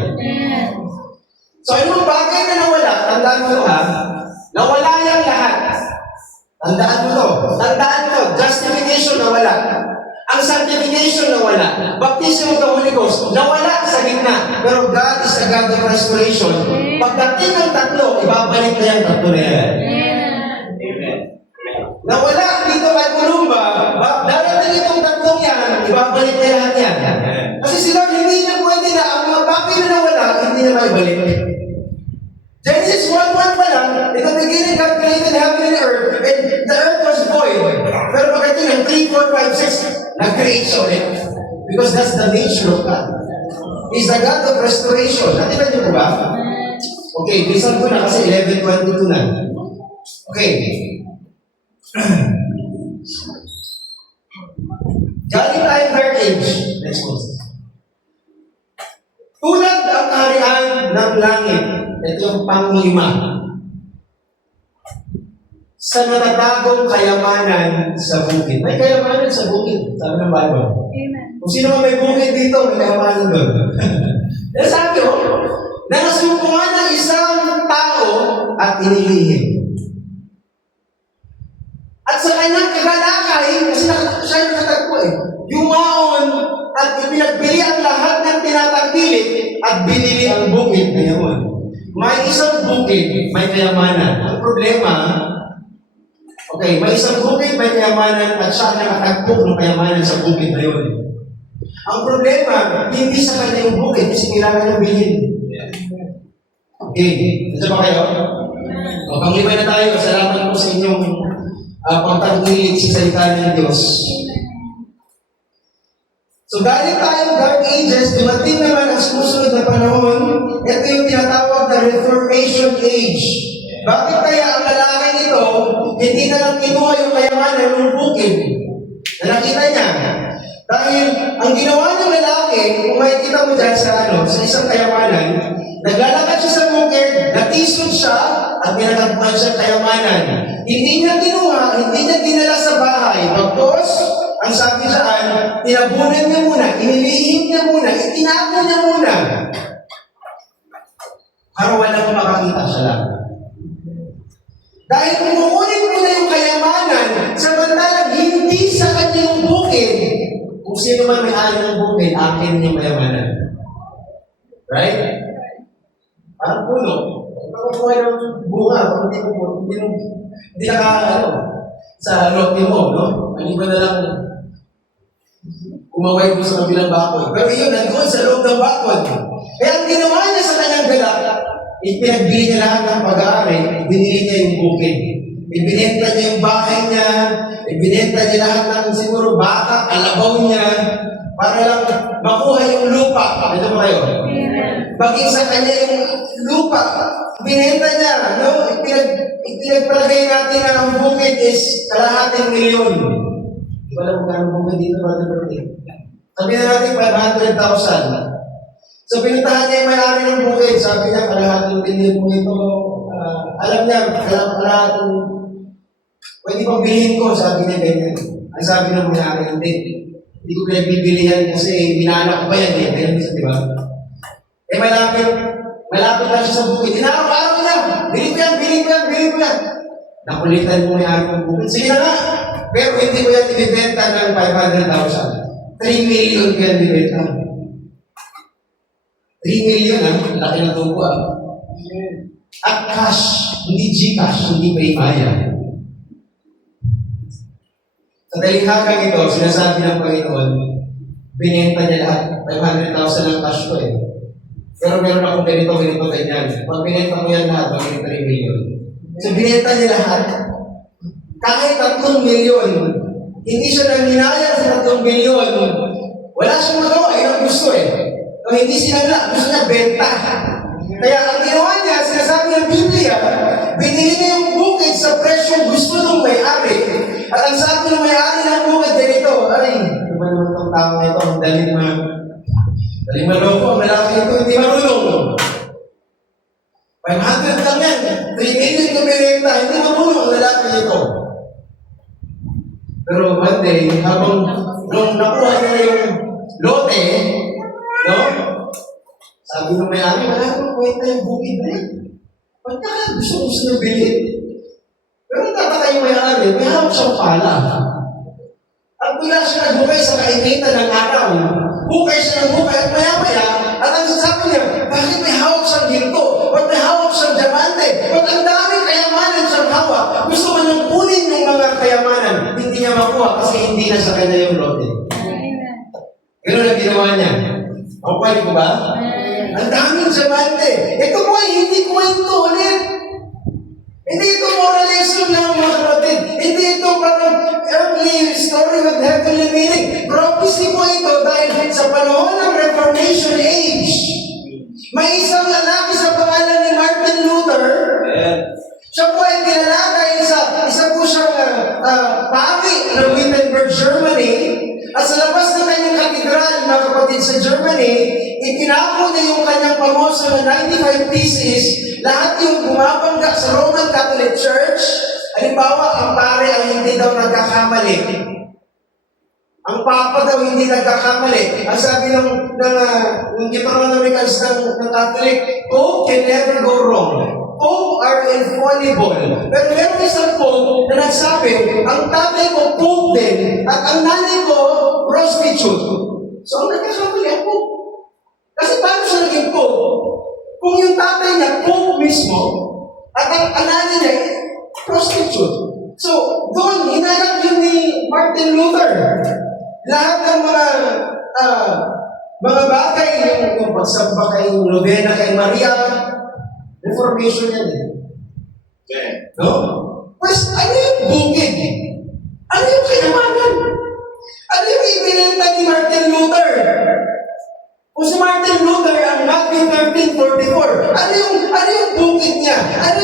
So, anong bagay na nawala? Tandaan mo ito, ha? Nawala yung lahat. Tandaan mo ito. Tandaan mo ito. Justification nawala. Ang sanctification nawala. Baptism of the Holy Ghost nawala sa gitna. Pero God is a God of restoration. Pagdating ng tatlo, ibabalik na yung tatlo na yan. Amen. Nawala dito kay Columba, darating itong tatlong yan, ibabalik na lahat yan. Kasi sila hindi na pwede na, ang mga bagay na nawala, hindi na maibalik. Genesis 1:1 Nag-create siya ulit. Because that's the nature of God. He's the God of restoration. Nakita niyo po ba? Okay, bilisan ko na kasi 11:22 na. Okay. Galing tayong third age. Next question. Tulad ang kaharian ng langit, ito yung panglima, sa natatagong kayamanan sa bukid. May kayamanan sa bukid, sabi ng Bible. Amen. Kung sino man may bukid dito, may kayamanan doon. Kaya sabi ko, nakasumpungan ng isang tao at inilihim. At sa kanyang kagalakay, kasi siya yung nakatagpo yumaon at ipinagbili ang lahat ng tinatangkilik at binili ang bukid na yun. May isang bukid, may kayamanan. Ang problema, okay, may isang bukid, may kayamanan at siya nakatagpo ng kayamanan sa bukid na yun. Ang problema, hindi sa kanya yung bukid, kasi kailangan niya bilhin. Okay, nasa ba kayo? O, panglima na tayo. Salamat po sa inyong pagtangkilik sa salita ng Diyos. So galing tayong Dark Ages, dumating naman ang sumusunod na panahon, ito yung tinatawag na Reformation Age. Bakit kaya ang lalaking ito, hindi na lang kinuha yung kayamanan ng bukid na nakita niya? Dahil ang ginawa ng lalaki, kung makikita mo dyan sa isang kayamanan, naglalakad siya sa bukid, natisod siya, at pinatagpuan siya kayamanan. Hindi niya kinuha, hindi niya dinala sa bahay. Tapos, ang sabi saan, tinabunan niya muna, inilihim niya muna, itinapo niya muna. Para walang makakita siya lang. Dahil kung kukunin mo na yung kayamanan, samantalang hindi sa kanya yung bukid, kung sino man may-ari ng bukid, akin yung kayamanan. Right? Parang puno. Pagkakuha ng bunga, hindi sa lote mo, no? Ang iba na lang kumaway mo sa kabilang bakod. Pero yun, nandoon sa loob ng bakod. Kaya ang ginawa niya sa kanyang galak, ipinagbili niya lahat ng pag-aari, binili niya yung bukid. Ibinenta niya yung bahay niya, ibinenta niya lahat ng siguro baka, kalabaw niya, para lang makuha yung lupa. Ito ba kayo? Baging sa kanya yung lupa, binenta niya, no? Ipinagpalagay natin na ang bukid is kalahating milyon. Di ba lang kung kano bukid dito, brother? Sabi na natin 500,000. So pinuntahan niya yung may-ari ng bukid, sabi niya kalahating milyon mo ito. Alam niya, kalahating, pwede pang bilhin ko, sabi niya ganyan. Ang sabi ng may-ari, hindi ko pinagbibilihan kasi minaanak ko ba yan, ganyan sa di ba? Malapit lang siya sa bukid. Inaaraw-araw niya. Bili ko yan. Nakulitan mo may-ari ng bukid. Sige na nga. Pero hindi ko yan ibibenta ng 500,000. 3 million ko yan ibibenta. 3 million laki ng tubo At cash, hindi Gcash, hindi PayMaya. Sa talinghagang ito, sinasabi ng Panginoon, binenta niya lahat. 500,000 ang cash ko Pero meron akong ganito, ganyan. Pag binenta mo yan lahat, magiging 3 million. So, binenta niya lahat. Kahit 3 million, hindi siya nanginayang sa 3 million. Wala siyang magawa, yun ang gusto So, hindi sinagla, gusto niya benta. Kaya ang ginawa niya, sinasabi ng Biblia, binili niya yung bukid sa presyong gusto ng may-ari. At ang sabi ng may-ari ng bukid, ganito, ay, ano ba naman itong tao na ito? Ang daling maloko, ang lalaki ito, hindi marunong. 500 lang yan. 3 million kumilita, hindi marunong ang lalaki ito. Pero one day, habang nung nakuha niya yung lote, no? Sabi ng may-ari, wala akong kwenta yung bukid na yun. Ba't ka gusto na bilhin? Pero tataka yung may-ari, may hawak siyang pala. At bigla siya nagbukay sa kainitan ng araw. Bukay siya ng bukay at maya-maya. At ang sasabi niya, bakit may hawak siyang ginto? Ba't may hawak siyang diamante? Ba't ang daming kayamanan siyang hawak? Gusto man niyang kunin yung mga kayamanan. Hindi niya makuha kasi hindi na sa kanya yung lote. Ganun ang ginawa niya. Okay ko ba? Ang daming diamante. Ito po ay hindi kwento ulit. Hindi ito moral lesson lang mga kapatid. Hindi ito parang early story with heavenly meaning. Prophecy po ito dahil sa panahon ng Reformation Age, may isang lalaki sa pangalan ni Martin Luther. Siya po ay kilala dahil isa po siyang pari ng Wittenberg, Germany. At sa labas ng kanyang katedral, mga kapatid, sa Germany, itinapon niya yung kanyang pamoso na 95 theses, lahat yung bumabangga sa Roman Catholic Church. Halimbawa, ang pare ay hindi daw nagkakamali. Ang papa daw hindi nagkakamali. Ang sabi ng Deuteronomicals ng Catholic, Pope can never go wrong. Pope are infallible. Pero meron isang Pope na nagsabi, ang tatay ko Pope din, at ang nanay ko prostitute. So ang nagkakamali ang Pope. Kasi paano siya naging Pope? Kung yung tatay niya Pope mismo, at ang nanay niya prostitute. So, doon, hinanap yun ni Martin Luther. Lahat ng mga bagay, yung pagsamba kay Novena kay Maria, Reformation yan eh. No? Pues, ano yung bukid? Ano yung kayamanan? Ano yung ibinenta ni Martin Luther? Kung si Martin Luther ang Matthew 13:44, ano yung bukid niya? Ano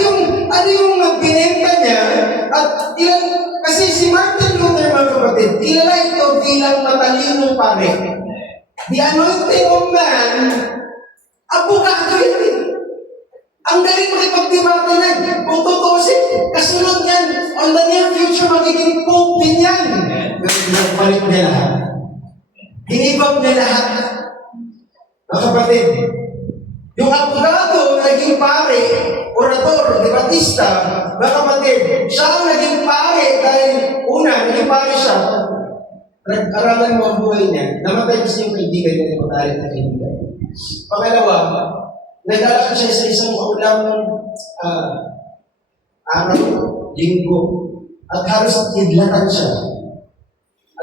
yung binenta niya? At kasi si Martin Luther, mga kapatid, kilala ito bilang matalinong pare. The anointing of man, abogado yan eh. Ang galing makipagdebate yan. Kung tutusin, kasunod yan, on the near future, magiging pope din yan. Nagpalit niya lahat. Hinibag niya lahat. Mga kapatid, yung abogado naging pare, orator, debatista, mga kapatid, siya ang naging pare dahil una, naging pare siya. Nag-aralan mo ang buhay niya. Namatay kasi yung kaibigan niya, yung matalit na kaibigan. Pangalawa, nag-alak siya sa isang maulang araw, linggo, at halos idlatan siya.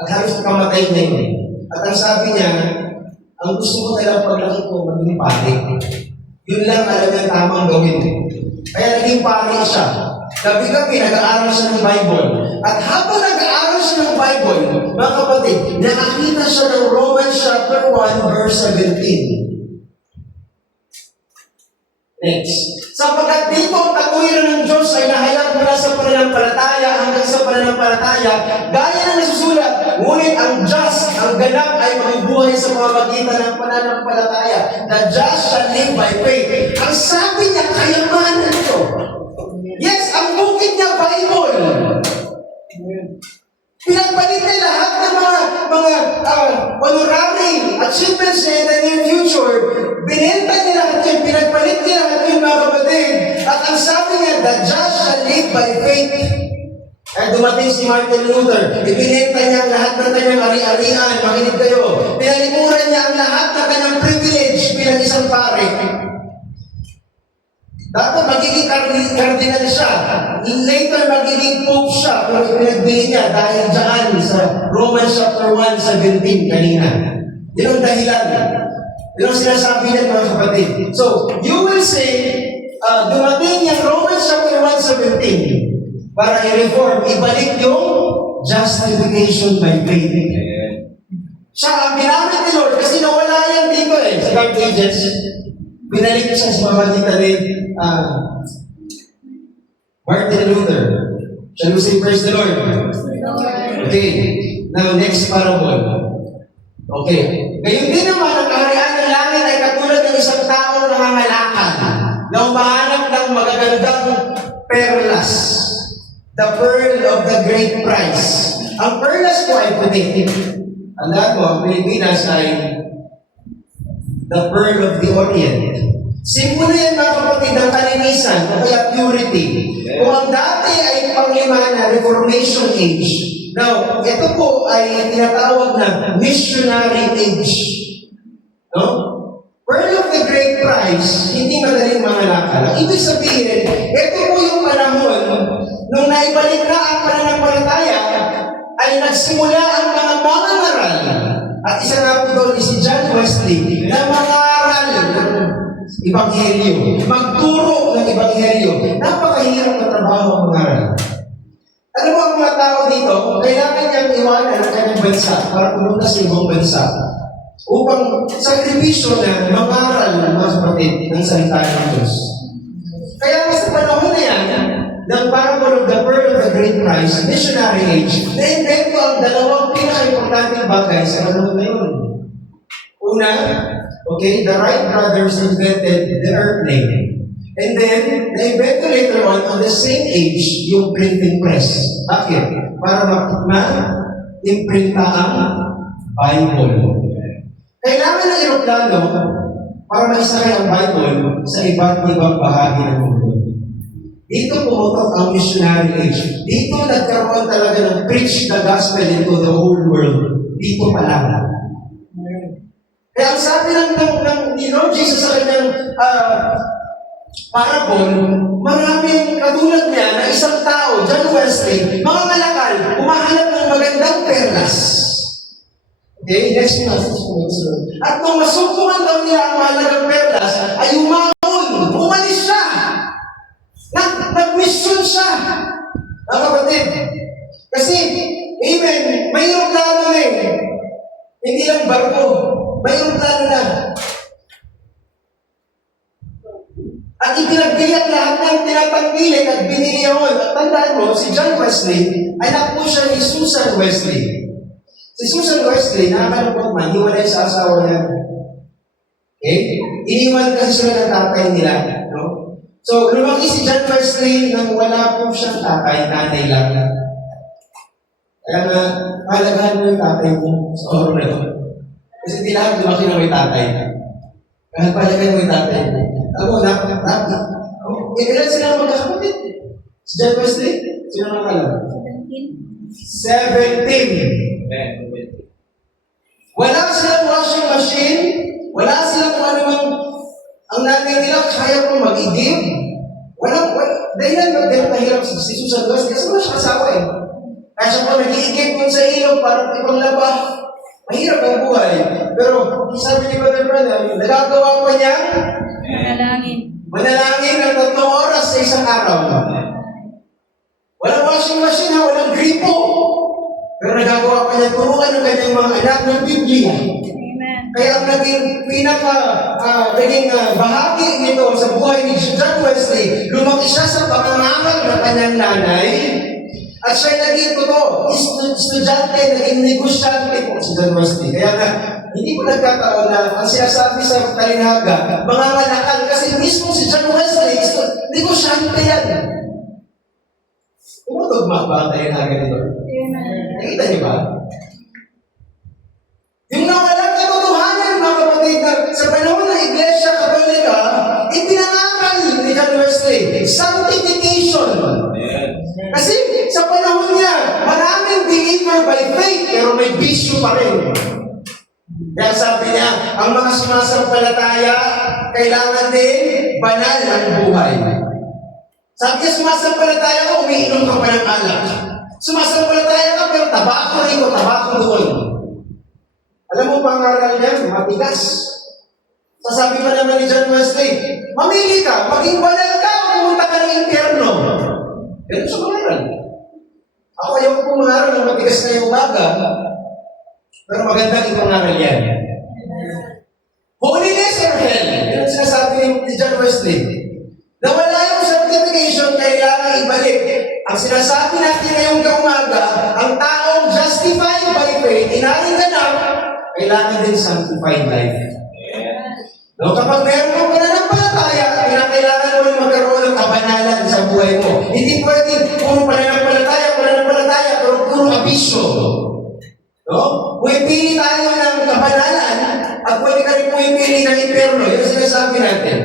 At halos kamatay niya yun. At ang sabi niya, ang gusto ko talagang paglaki ko, maging pare. Yun lang alam niya tamang gawin. Kaya naging pare siya. Gabi-gabi, nag-aaral siya ng Bible. At habang nag-aaral siya ng Bible, mga kapatid, nakakita siya ng Romans chapter 1, verse 17. Next. Sapagkat dito ang katwiran ng Diyos ay nahayag mula sa pananampalataya hanggang sa pananampalataya, gaya ng nasusulat, ngunit ang just, ang ganap ay mabubuhay sa pamamagitan ng pananampalataya. The just shall live by faith. Ang sabi niya, kayamanan ito. Yes, ang bukid niya, Bible. Pinagpalit niya lahat ng mga honorary achievements niya in the near future. Binenta niya lahat yun. Pinagpalit niya lahat yun, mga kapatid. At ang sabi niya, the just shall live by faith. Kaya dumating si Martin Luther. Ibinenta niya ang lahat ng kanyang ari-arian. Makinig kayo. Pinalimuran niya ang lahat ng kanyang privilege bilang isang pare. Dapat magiging cardinal siya. Later, magiging pope siya kung ipinagbili niya dahil dyan sa Romans chapter 1:17 kanina. Yun ang dahilan. Yun ang sinasabi niya, mga kapatid. So, you will say, dumating yung Romans chapter 1:17 para i-reform, ibalik yung justification by faith. Siya ang ginamit ni Lord kasi nawala yan dito sa Dark Ages. Binalik siya sa pamamagitan ni Martin Luther. Shall we say praise the Lord? Okay. Now, next parable. Okay. Ngayon din naman, ang kaharian ng langit ay katulad ng isang tao na nangangalakal na umahanap ng magagandang perlas. The pearl of the great price. Ang perlas po ay puti. Alam mo, ang Pilipinas ay the pearl of the Orient. Simbolo yan, mga kapatid, ng kalinisan o kaya purity. Kung ang dati ay panglima na Reformation Age, now, ito po ay tinatawag na missionary age. No? Pearl of the great price, hindi madaling mangalakal. Ang ibig sabihin, ito po yung panahon nung naibalik na ang pananampalataya ay nagsimula ang mga mangangaral. At isa nga po doon si John Wesley na mangaral ng Ebanghelyo. Magturo ng Ebanghelyo. Napakahirap na trabaho ang mangaral. Alam mo ang mga tao dito, kailangan niyang iwanan ang kanyang bansa para pumunta sa ibang bansa upang sakripisyo na mangaral ng mga kapatid ng salita ng Diyos. Kaya nga sa panahon na yan, ng parable of the pearl of the great price, missionary age, na-invento ang dalawang pinaka-importanting bagay sa panahon na yun. Una, okay, the Wright brothers invented the airplane. And then, na-invento later on the same age, yung printing press. Bakit? Para ma-imprinta ang Bible. Kailangan ng eroplano para maisakay ang Bible sa iba't ibang bahagi ng mundo. Dito pumutok ang missionary age. Dito nagkaroon talaga ng preach the gospel into the whole world. Dito pa lang. Kaya ang sabi ni Lord Jesus sa kanyang parable, maraming katulad niya na isang tao, John Wesley, mga malakal, umahanap ng magandang perlas. Okay, next one. At nung masukuhan daw niya ang mahalagang perlas, ay umahon, umalis siya. Nag-mission siya. Mga kapatid. Kasi, amen, may aeroplano na eh. Hindi lang barko. May aeroplano na. At ipinagbiyak lahat ng tinatanggilik at binili yun. At tandaan mo, si John Wesley, ay naku siya ni Susan Wesley. Si Susan Wesley, nakakalungkot man, hiwalay sa asawa niya. Okay? Iniwan kasi sila ng tatay nila. No? So, lumaki si John Wesley nang wala po siyang tatay, nanay lang. Kaya nga, palagahan mo yung tatay mo sa oras na ito. Kasi hindi lahat lumaki na may tatay. Kaya palagahan mo yung tatay mo. Ako, ilan sila magkakapatid? Si John Wesley? Sino nakakala? 17. Wala silang washing machine. Wala silang kung anumang ang nanay nila kaya mo mag-igib. Dahilan nahirap si Susan Wesley kasi wala siya kasawa eh. Kaya siya po nag-iigib dun sa ilog para ibang laba. Mahirap ang buhay. Pero sabi ni Brother Branham, nagagawa pa niya manalangin ng 3 oras sa isang araw. Walang washing machine ha, walang gripo. Pero nagagawa pa niya turuan ng kanyang mga anak ng Biblia. Kaya ang naging naging bahagi nito sa buhay ni John Wesley, lumaki siya sa pangangaral ng kanyang nanay, at siya naging estudyante, naging negosyante po si John Wesley. Kaya nga, hindi ko nagkataon na ang sinasabi sa Kalinaga, mga malakal, kasi mismo si John Wesley, negosyante yan. Tumutugma ba ang Kalinaga nito? Nakita niyo ba? Yung nawalang katotohanan, mga kapatid, sa panahon ng Iglesia Katolika, ipinangaral ni John Wesley, sanctification. Kasi sa panahon niya, maraming believer by faith, pero may bisyo pa rin. Kaya sabi niya, ang mga sumasampalataya, kailangan din banal ang buhay. Sabi niya, sumasampalataya ka, umiinom ka pa ng alak. Sumasampalataya ka, pero tabako rito, tabako doon. Alam mo pangaral niya, matigas. Sasabi pa naman ni John Wesley, mamili ka, maging banal ka o pumunta ka ng impyerno. Ganun sa pangaral. Ako ayaw ko pumangaral ng matigas na yung umaga, pero magandang ipangaral yan. Holiness or hell? Yan ang sinasabi ni John Wesley. Na wala yung sanctification, kailangan ibalik. Ang sinasabi natin ngayong umaga, ang taong justified by faith, inaring ganap, kailangan din sanctified life. No, kapag meron kang pananampalataya, kailangan mo rin magkaroon ng kabanalan sa buhay mo. Hindi pwede puro pananampalataya, pero puro abisyo. No? Pumipili tayo ng kabanalan, at pwede ka rin pumipili ng impyerno. Yun ang sinasabi natin.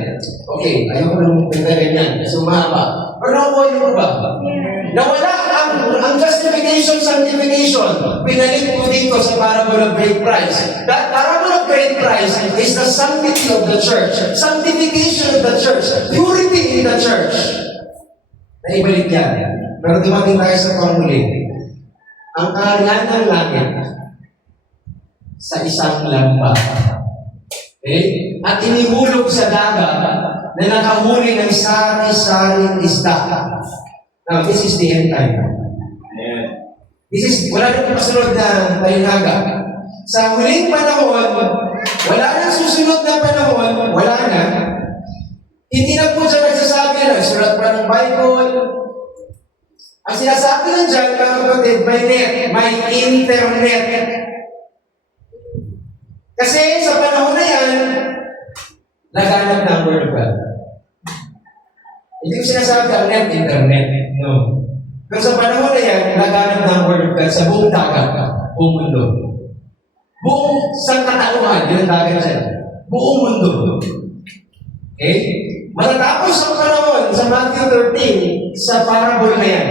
Okay, ayaw ko lang magkakaroon yan. Kasi umahaba. Pero nakuha mo ba? Nawala ang justification, sanctification. Pinalik mo dito sa parable of great price. That parable of great price is the sanctity of the church. Sanctification of the church. Purity in the church. Naibalik yan. Pero dumating tayo sa panghuli. Ang kaharian ng langit sa isang lampa. Okay? At inihulog sa dagat na nakahuli ng sari-saring isda. Now, this is the end time. Wala na kasunod na talinaga. Sa huling panahon, wala na susunod na panahon, wala na. Hindi na po siya nagsasabi na sulat pa ng Bible. Ang sinasabi lang dyan, mga kapatid, may net, may internet. Kasi sa panahon na yan, laganap na ang Word of God. Hindi ko sinasabi ang net, internet. No. Pero sa panahon na yan, laganap na ang Word of God sa buong dagat, buong mundo. Buong sangkatauhan, yun ang dagat dyan. Buong mundo. Okay? Matatapos ang panahon sa Matthew 13, sa parable na yan,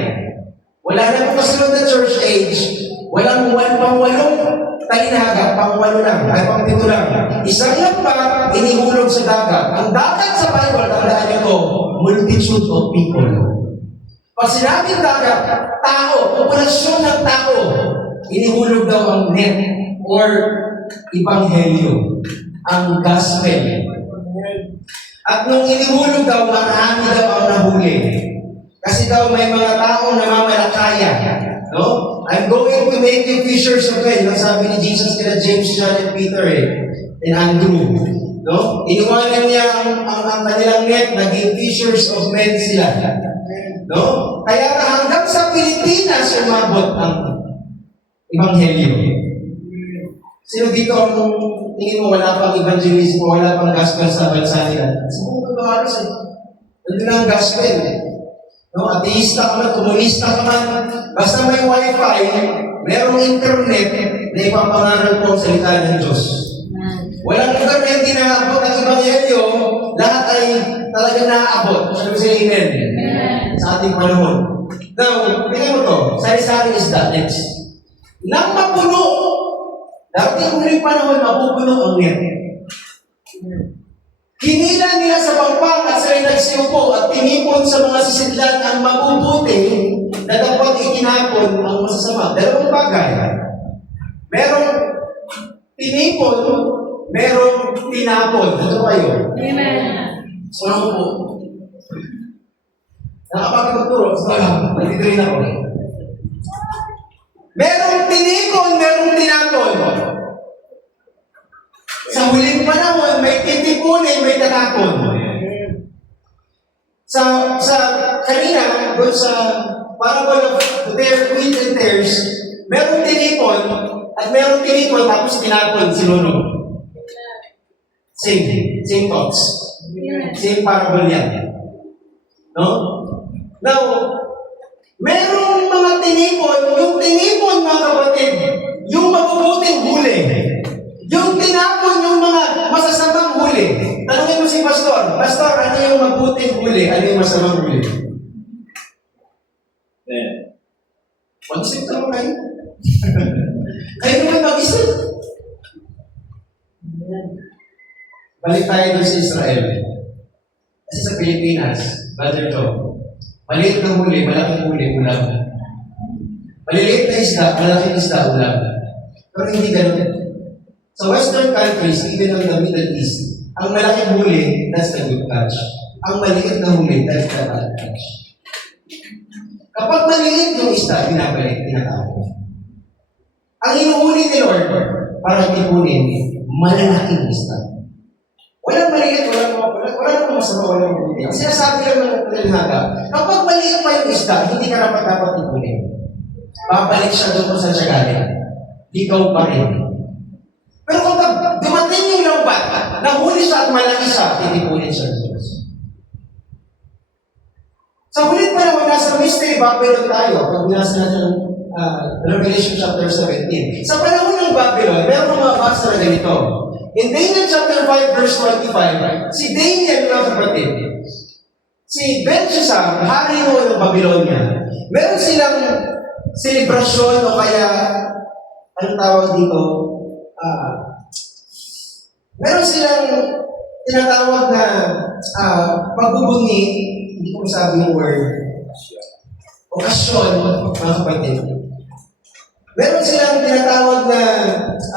wala na po kasunod na church age, walang pang-walong talinaga, pang-walo lang, ay pang-pito lang. Isang lampa, inihulog sa dagat. Ang dagat sa Bible, tandaan niyo to, multitude of people. Pag sinabing dagat, tao, populasyon ng tao, inihulog daw ang net or ibanghelyo, ang gospel. At nung inihulog daw, marami daw ang nahuli. Kasi daw may mga taong namamalakaya. No? I'm going to make you fishers of men. Ang sabi ni Jesus kina James, John, and Peter and Andrew. No? Iniwanan niya ang kanilang net, naging fishers of men sila. No? Kaya hanggang sa Pilipinas umabot ang Ebanghelyo. Sino dito ang tingin mo wala pang evangelism, wala pang gospel sa bansa nila? Sa buong pagkahalos nandun na ang gospel. No, ateista ka man, komunista ka man, basta may wifi, merong internet na ipapangaral po ang salita ng Diyos. Walang lugar na hindi naaabot ang Ebanghelyo, lahat ay talaga naaabot. Sabi sa amen. Sa ating panahon. Now, tingnan mo to, sari-sari isda, next. Nang mapuno, dati ang huling panahon, mapupuno ang net. Hinila nila sa pampang at sila'y nagsiupo at tinipon sa mga sisidlan ang mabubuti na dapat itinapon ang masasama. Dalawang bagay. Merong tinipon, merong tinapon. Ito kayo. Amen. So, ano po? Nakapagpagturo. So, nandito rin ako. Merong tinipon, merong tinapon. Sa huling panahon, may titipunin, may tatapon. Sa kanina, doon sa parable of the wheat and tares, merong tinipon, at merong tinipon, tapos tinapon, sinunod. Same thoughts. Same parable yan. No? Now, merong mga tinipon, yung tinipon, mga kapatid, yung mabubuting huli. Yung tinapon yung mga masasamang huli. Tanungin mo si Pastor, Pastor, ano yung mabuting huli? Ano yung masamang huli? Mag-isip naman kayo. Kayo naman mag-isip. Balik tayo doon sa Israel. Kasi sa Pilipinas, Brother Joe, maliit na huli, malaking huli, ulam. Maliliit na isda, malaking isda, ulam. Pero hindi ganun. Sa Western countries, even on the Middle East, ang malaking huli, that's the good catch. Ang maliit na huli, that's the bad catch. Kapag maliit yung isda, binabalik, tinatapon. Ang inuhuli ni Lord, para tipunin, malalaking isda. Walang maliit, walang masama, walang mabuti. Ang sinasabi lang ng talinaga, kapag maliit pa yung isda, hindi ka dapat tipunin. Babalik siya doon kung saan siya galing. Ikaw pa rin. Pero kung dumating yung lambat, nahuli siya at malaki siya, titipunin siya ng Diyos. Sa hulit pa naman, nasa mystery Babylon tayo, pag binasa natin Revelation chapter 17. Sa panahon ng Babylon, meron mga basa na ganito. In Daniel chapter 5, verse 25, si Daniel, mga kapatid, si Belshazzar, hari mo ng Babylonia, meron silang selebrasyon o kaya, anong tawag dito? Meron silang tinatawag na pagbubunyi, hindi ko masabi yung word, okasyon, mga kapatid. Meron silang tinatawag na,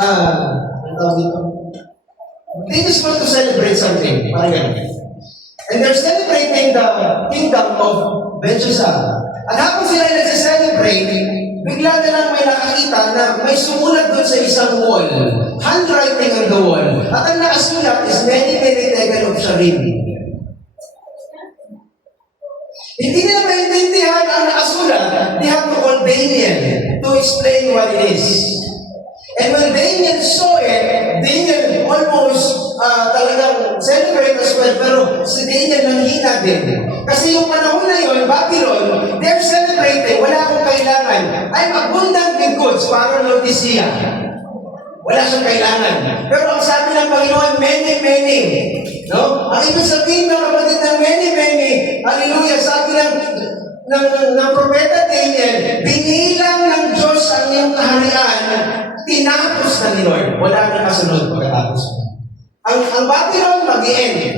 anong tawag dito? They just want to celebrate something, parang ganun. And they're celebrating the kingdom of Belshazzar. At habang sila nag-celebrate, bigla na lang may nakakita na may sumulat doon sa isang wall. Handwriting on the wall. At ang nakasulat is many, many tekel of Sharim. Hindi nila maintindihan ang nakasulat. They have to call Daniel to explain what it is. And when Daniel saw it, Daniel almost talagang celebrate as well, pero si Daniel nanghina din. Kasi yung panahon na yun, Babylon, they're celebrating, wala akong kailangan. I'm abundant with goods, parang Laodicea. Wala siyang kailangan. Pero ang sabi ng Panginoon, many, many. No? Ang ibig sabihin ng kapatid ng many, many, hallelujah, sabi ng propeta Daniel, binilang ng Diyos ang iyong kaharian, tinapos na ni Lord. Wala na kasunod pagkatapos. Ang Babylon mag-i-end.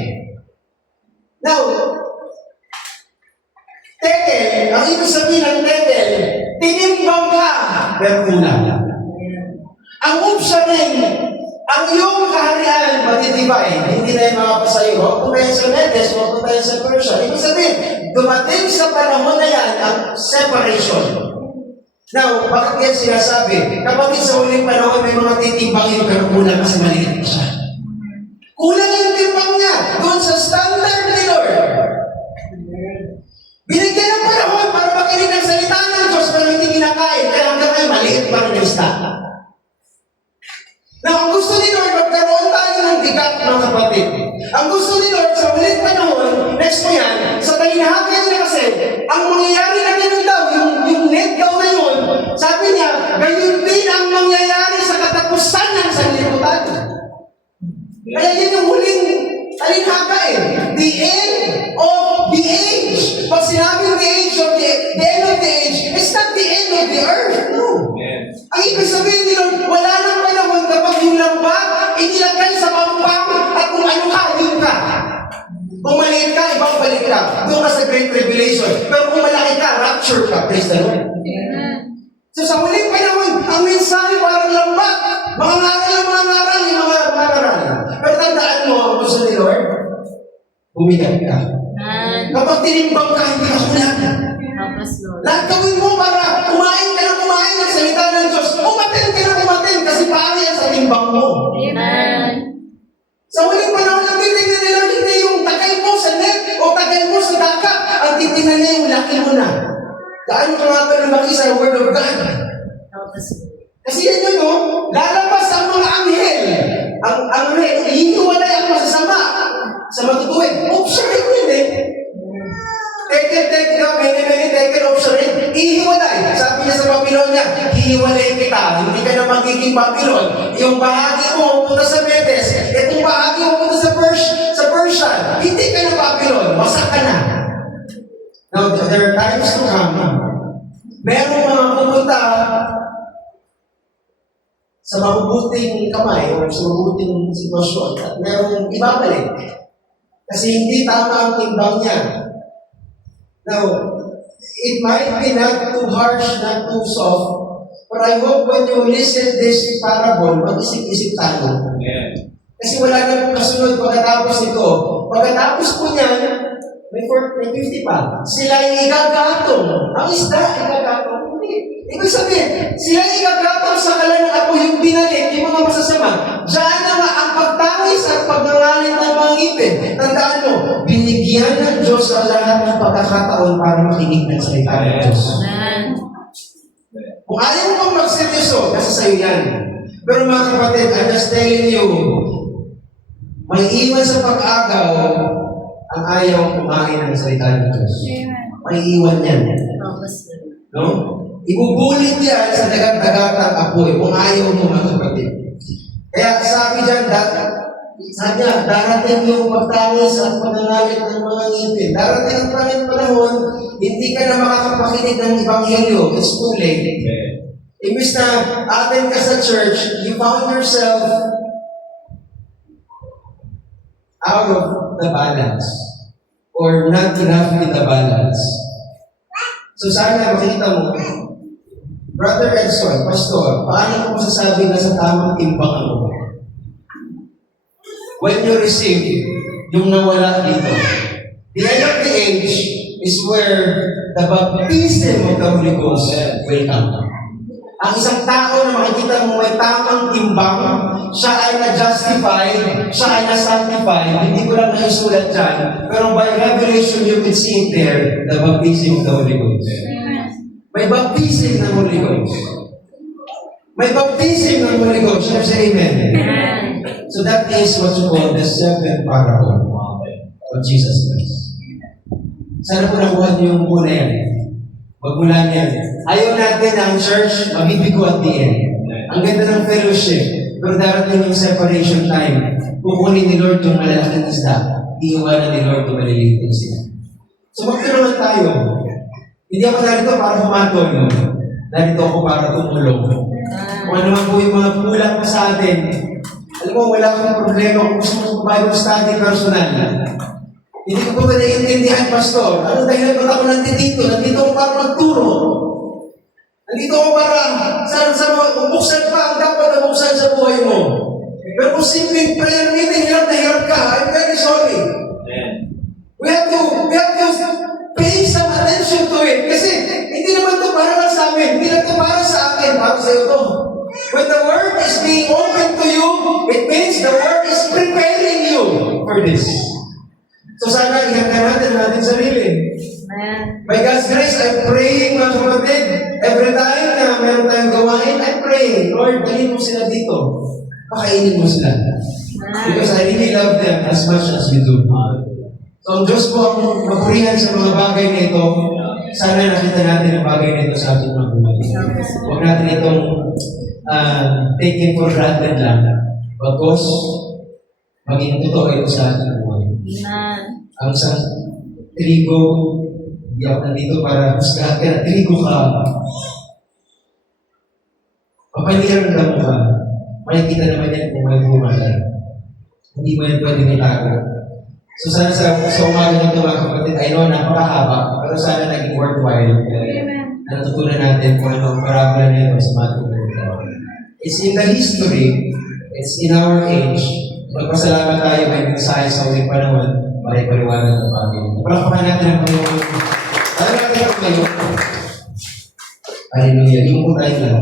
Now, tekel, ang ibig sabihin ng tekel, tinimbang ka, pero kulang. Ang upsaring, ang iyong kaharian, matitibay. Hindi na yung mga pasayo. Huwag po tayo sa Medes, huwag po tayo sa Persia. Ibig sabihin, dumating sa panahon na yan ang separation. Now, bakit yan sinasabi? Kapatid sa huling panahon, may mga titimbangin pero kulang kasi maliit pa siya. Kulang yung timbang niya doon sa standard ni Lord. Binigyan ng panahon para makinig ng salita ng Diyos pero hindi kinakain. Kaya hanggang ngayon, maliit pa rin yung stock. Now, ang gusto ni Lord, magkaroon tayo ng bigat, mga kapatid. Ang gusto ni Lord, sa huling panahon, next mo yan, sa talinahagyan niya kasi, ang mangyayari na ganun daw, yung net daw na yun, sabi niya, gayon din ang mangyayari sa katapusan ng sanlibutan. Kaya yun yung huling talinhaga eh. The end of the age. Pag sinabing the age of the end of the age, it's not the end of the earth. No. Ang ibig sabihin ni Lord, wala nang panahon kapag yung lambat, inilagay sa pampang at kung ano ka, yun ka. Kung maliit ka, ibang balik ka. Doon ka sa Great Tribulation. Pero kung malaki ka, rapture ka. Praise the Lord. So sa huling panahon, ang mensahe parang lambat. Mga ngaral, yung mga ngaral. Pero tandaan mo, ang gusto ni Lord, bumigat ka. Kapag tinimbang ka, hindi ka kulang. Lahat gawin mo para kumain ka ng salita ng Diyos. Umatin ka na umatin kasi pari yan sa timbang mo. Amen. Sa huling panahon lang titignan nila, hindi yung tagay mo sa net o tagay mo sa dagat. Ang titignan niya yung laki mo na. Gaano ka nga ba lumaki sa Word of God? Kasi yan yun, no? Lalabas ang mga anghel. Ang anghel, hihiwalay ang masasama sa matutuwid. Observe yun eh. Take observe. Ihiwalay. Sabi niya sa Babylonia, hihiwalay kita. Hindi ka na magiging Babylon. Yung bahagi mo punta sa Medes. Itong bahagi mo punta sa Persia. Hindi ka na Babylon. Wasak ka na. Now, there are times to come. Merong mga pupunta sa mabubuting kamay o sa mabubuting sitwasyon at merong ibabalik. Kasi hindi tama ang timbang niya. Now, it might be not too harsh, not too soft, but I hope when you listen this parable, mag-isip-isip tayo. Kasi wala na pong kasunod pagkatapos nito. Pagkatapos po niyan, may 50 pa. Sila yung igagatong. Ang isda, igagatong. Hindi. Ibig sabihin, sila yung igagatong sa kalan ng apo, yung binalik, yung mga masasama. Diyan na nga ang pagtangis at pagnangalit ng mga ngipin. Tandaan mo, binigyan ng Diyos ang lahat ng pagkakataon para makinig ng salita ng Diyos. Kung ayaw mo pang magseryoso, nasa sayo yan. Pero mga kapatid, I'm just telling you, may iwan sa pag-agaw ang ayaw kumain ng salita ng Diyos. May iwan yan. No? Ibubulit yan sa dagat-dagatang apoy kung ayaw mo mga kapatid. Kaya sabi dyan, darating yung pagtangis at panangalit ng mga ngipin. Darating ang pangit panahon, hindi ka na makakapakinig ng Ebanghelyo. It's too late. Imbis na atin ka sa church, you found yourself out of the balance or not enough with the balance. So sana makita mo, Brother Edson, Pastor, paano mo masasabi na sa tamang timbang mo? When you receive yung nawala dito, the end of the age is where the baptism of the Holy Ghost will come. Ang isang tao na makikita mo may tamang timbang, siya ay na-justify, siya ay na-sanctify, hindi ko lang naisulat dyan, pero by revelation you can see it there, the baptism of the Holy Ghost. May baptism ng Holy Ghost. May baptism ng Holy Ghost. Shall I say amen? So that is what you call the seventh parable of Jesus Christ. Sana po nakuha niyo yung muna yan. Magmula niyan. Ayaw natin ang church mabibigo at the end. Ang ganda ng fellowship. Pero darating yung separation time. Kukunin ni Lord yung malalaking isda. Iiwanan ni Lord yung maliliting sila. So magtulungan tayo. Hindi ako narito para humatol. Narito ako para tumulong. Kung ano man po yung mga kulang pa sa atin. Alam mo, wala akong problema kung gusto mo Bible study personal. Hindi ko po naiintindihan, Pastor. Ano dahilan ba't ako nandito? Nandito ako para magturo. Nandito ako para buksan pa ang dapat na buksan sa buhay mo. Pero kung simpleng prayer meeting, hirap na hirap ka, I'm very sorry. We have to pay some attention to it. Kasi hindi naman ito para lang sa amin. Hindi lang ito para sa akin. Para sa iyo ito. When the word is being open to you, it means the word is preparing you for this. So sana ihanda natin ang ating sarili. By God's grace, I'm praying mga kapatid. Every time na meron tayong gawain, I'm praying. Lord, dalhin mo sila dito. Pakainin mo sila. Because I really love them as much as we do. So ang Diyos po ang magpurihan sa mga bagay na ito. Sana nakita natin ang bagay na ito sa ating mga buhay. Huwag natin itong taken for granted lang. Bagos, maging totoo ito sa ating buhay. Ang isang trigo, hindi ako nandito para husgahan ka na trigo ka. Papaliran lang mo ka. Makikita naman yan kung may bumagal. Hindi mo yan pwedeng itago. So sana sa umaga nito mga kapatid, I know napakahaba, pero sana naging worthwhile. Natutunan natin kung ano ang parabola na ito sa mga tungkol. It's in the history, it's in our age. Magpasalamat tayo may mensahe sa uling panahon, may paliwanag ng bagay. Palakpakan natin ang Panginoon. Talaga natin ang Panginoon. Hallelujah. Yung po tayo lang.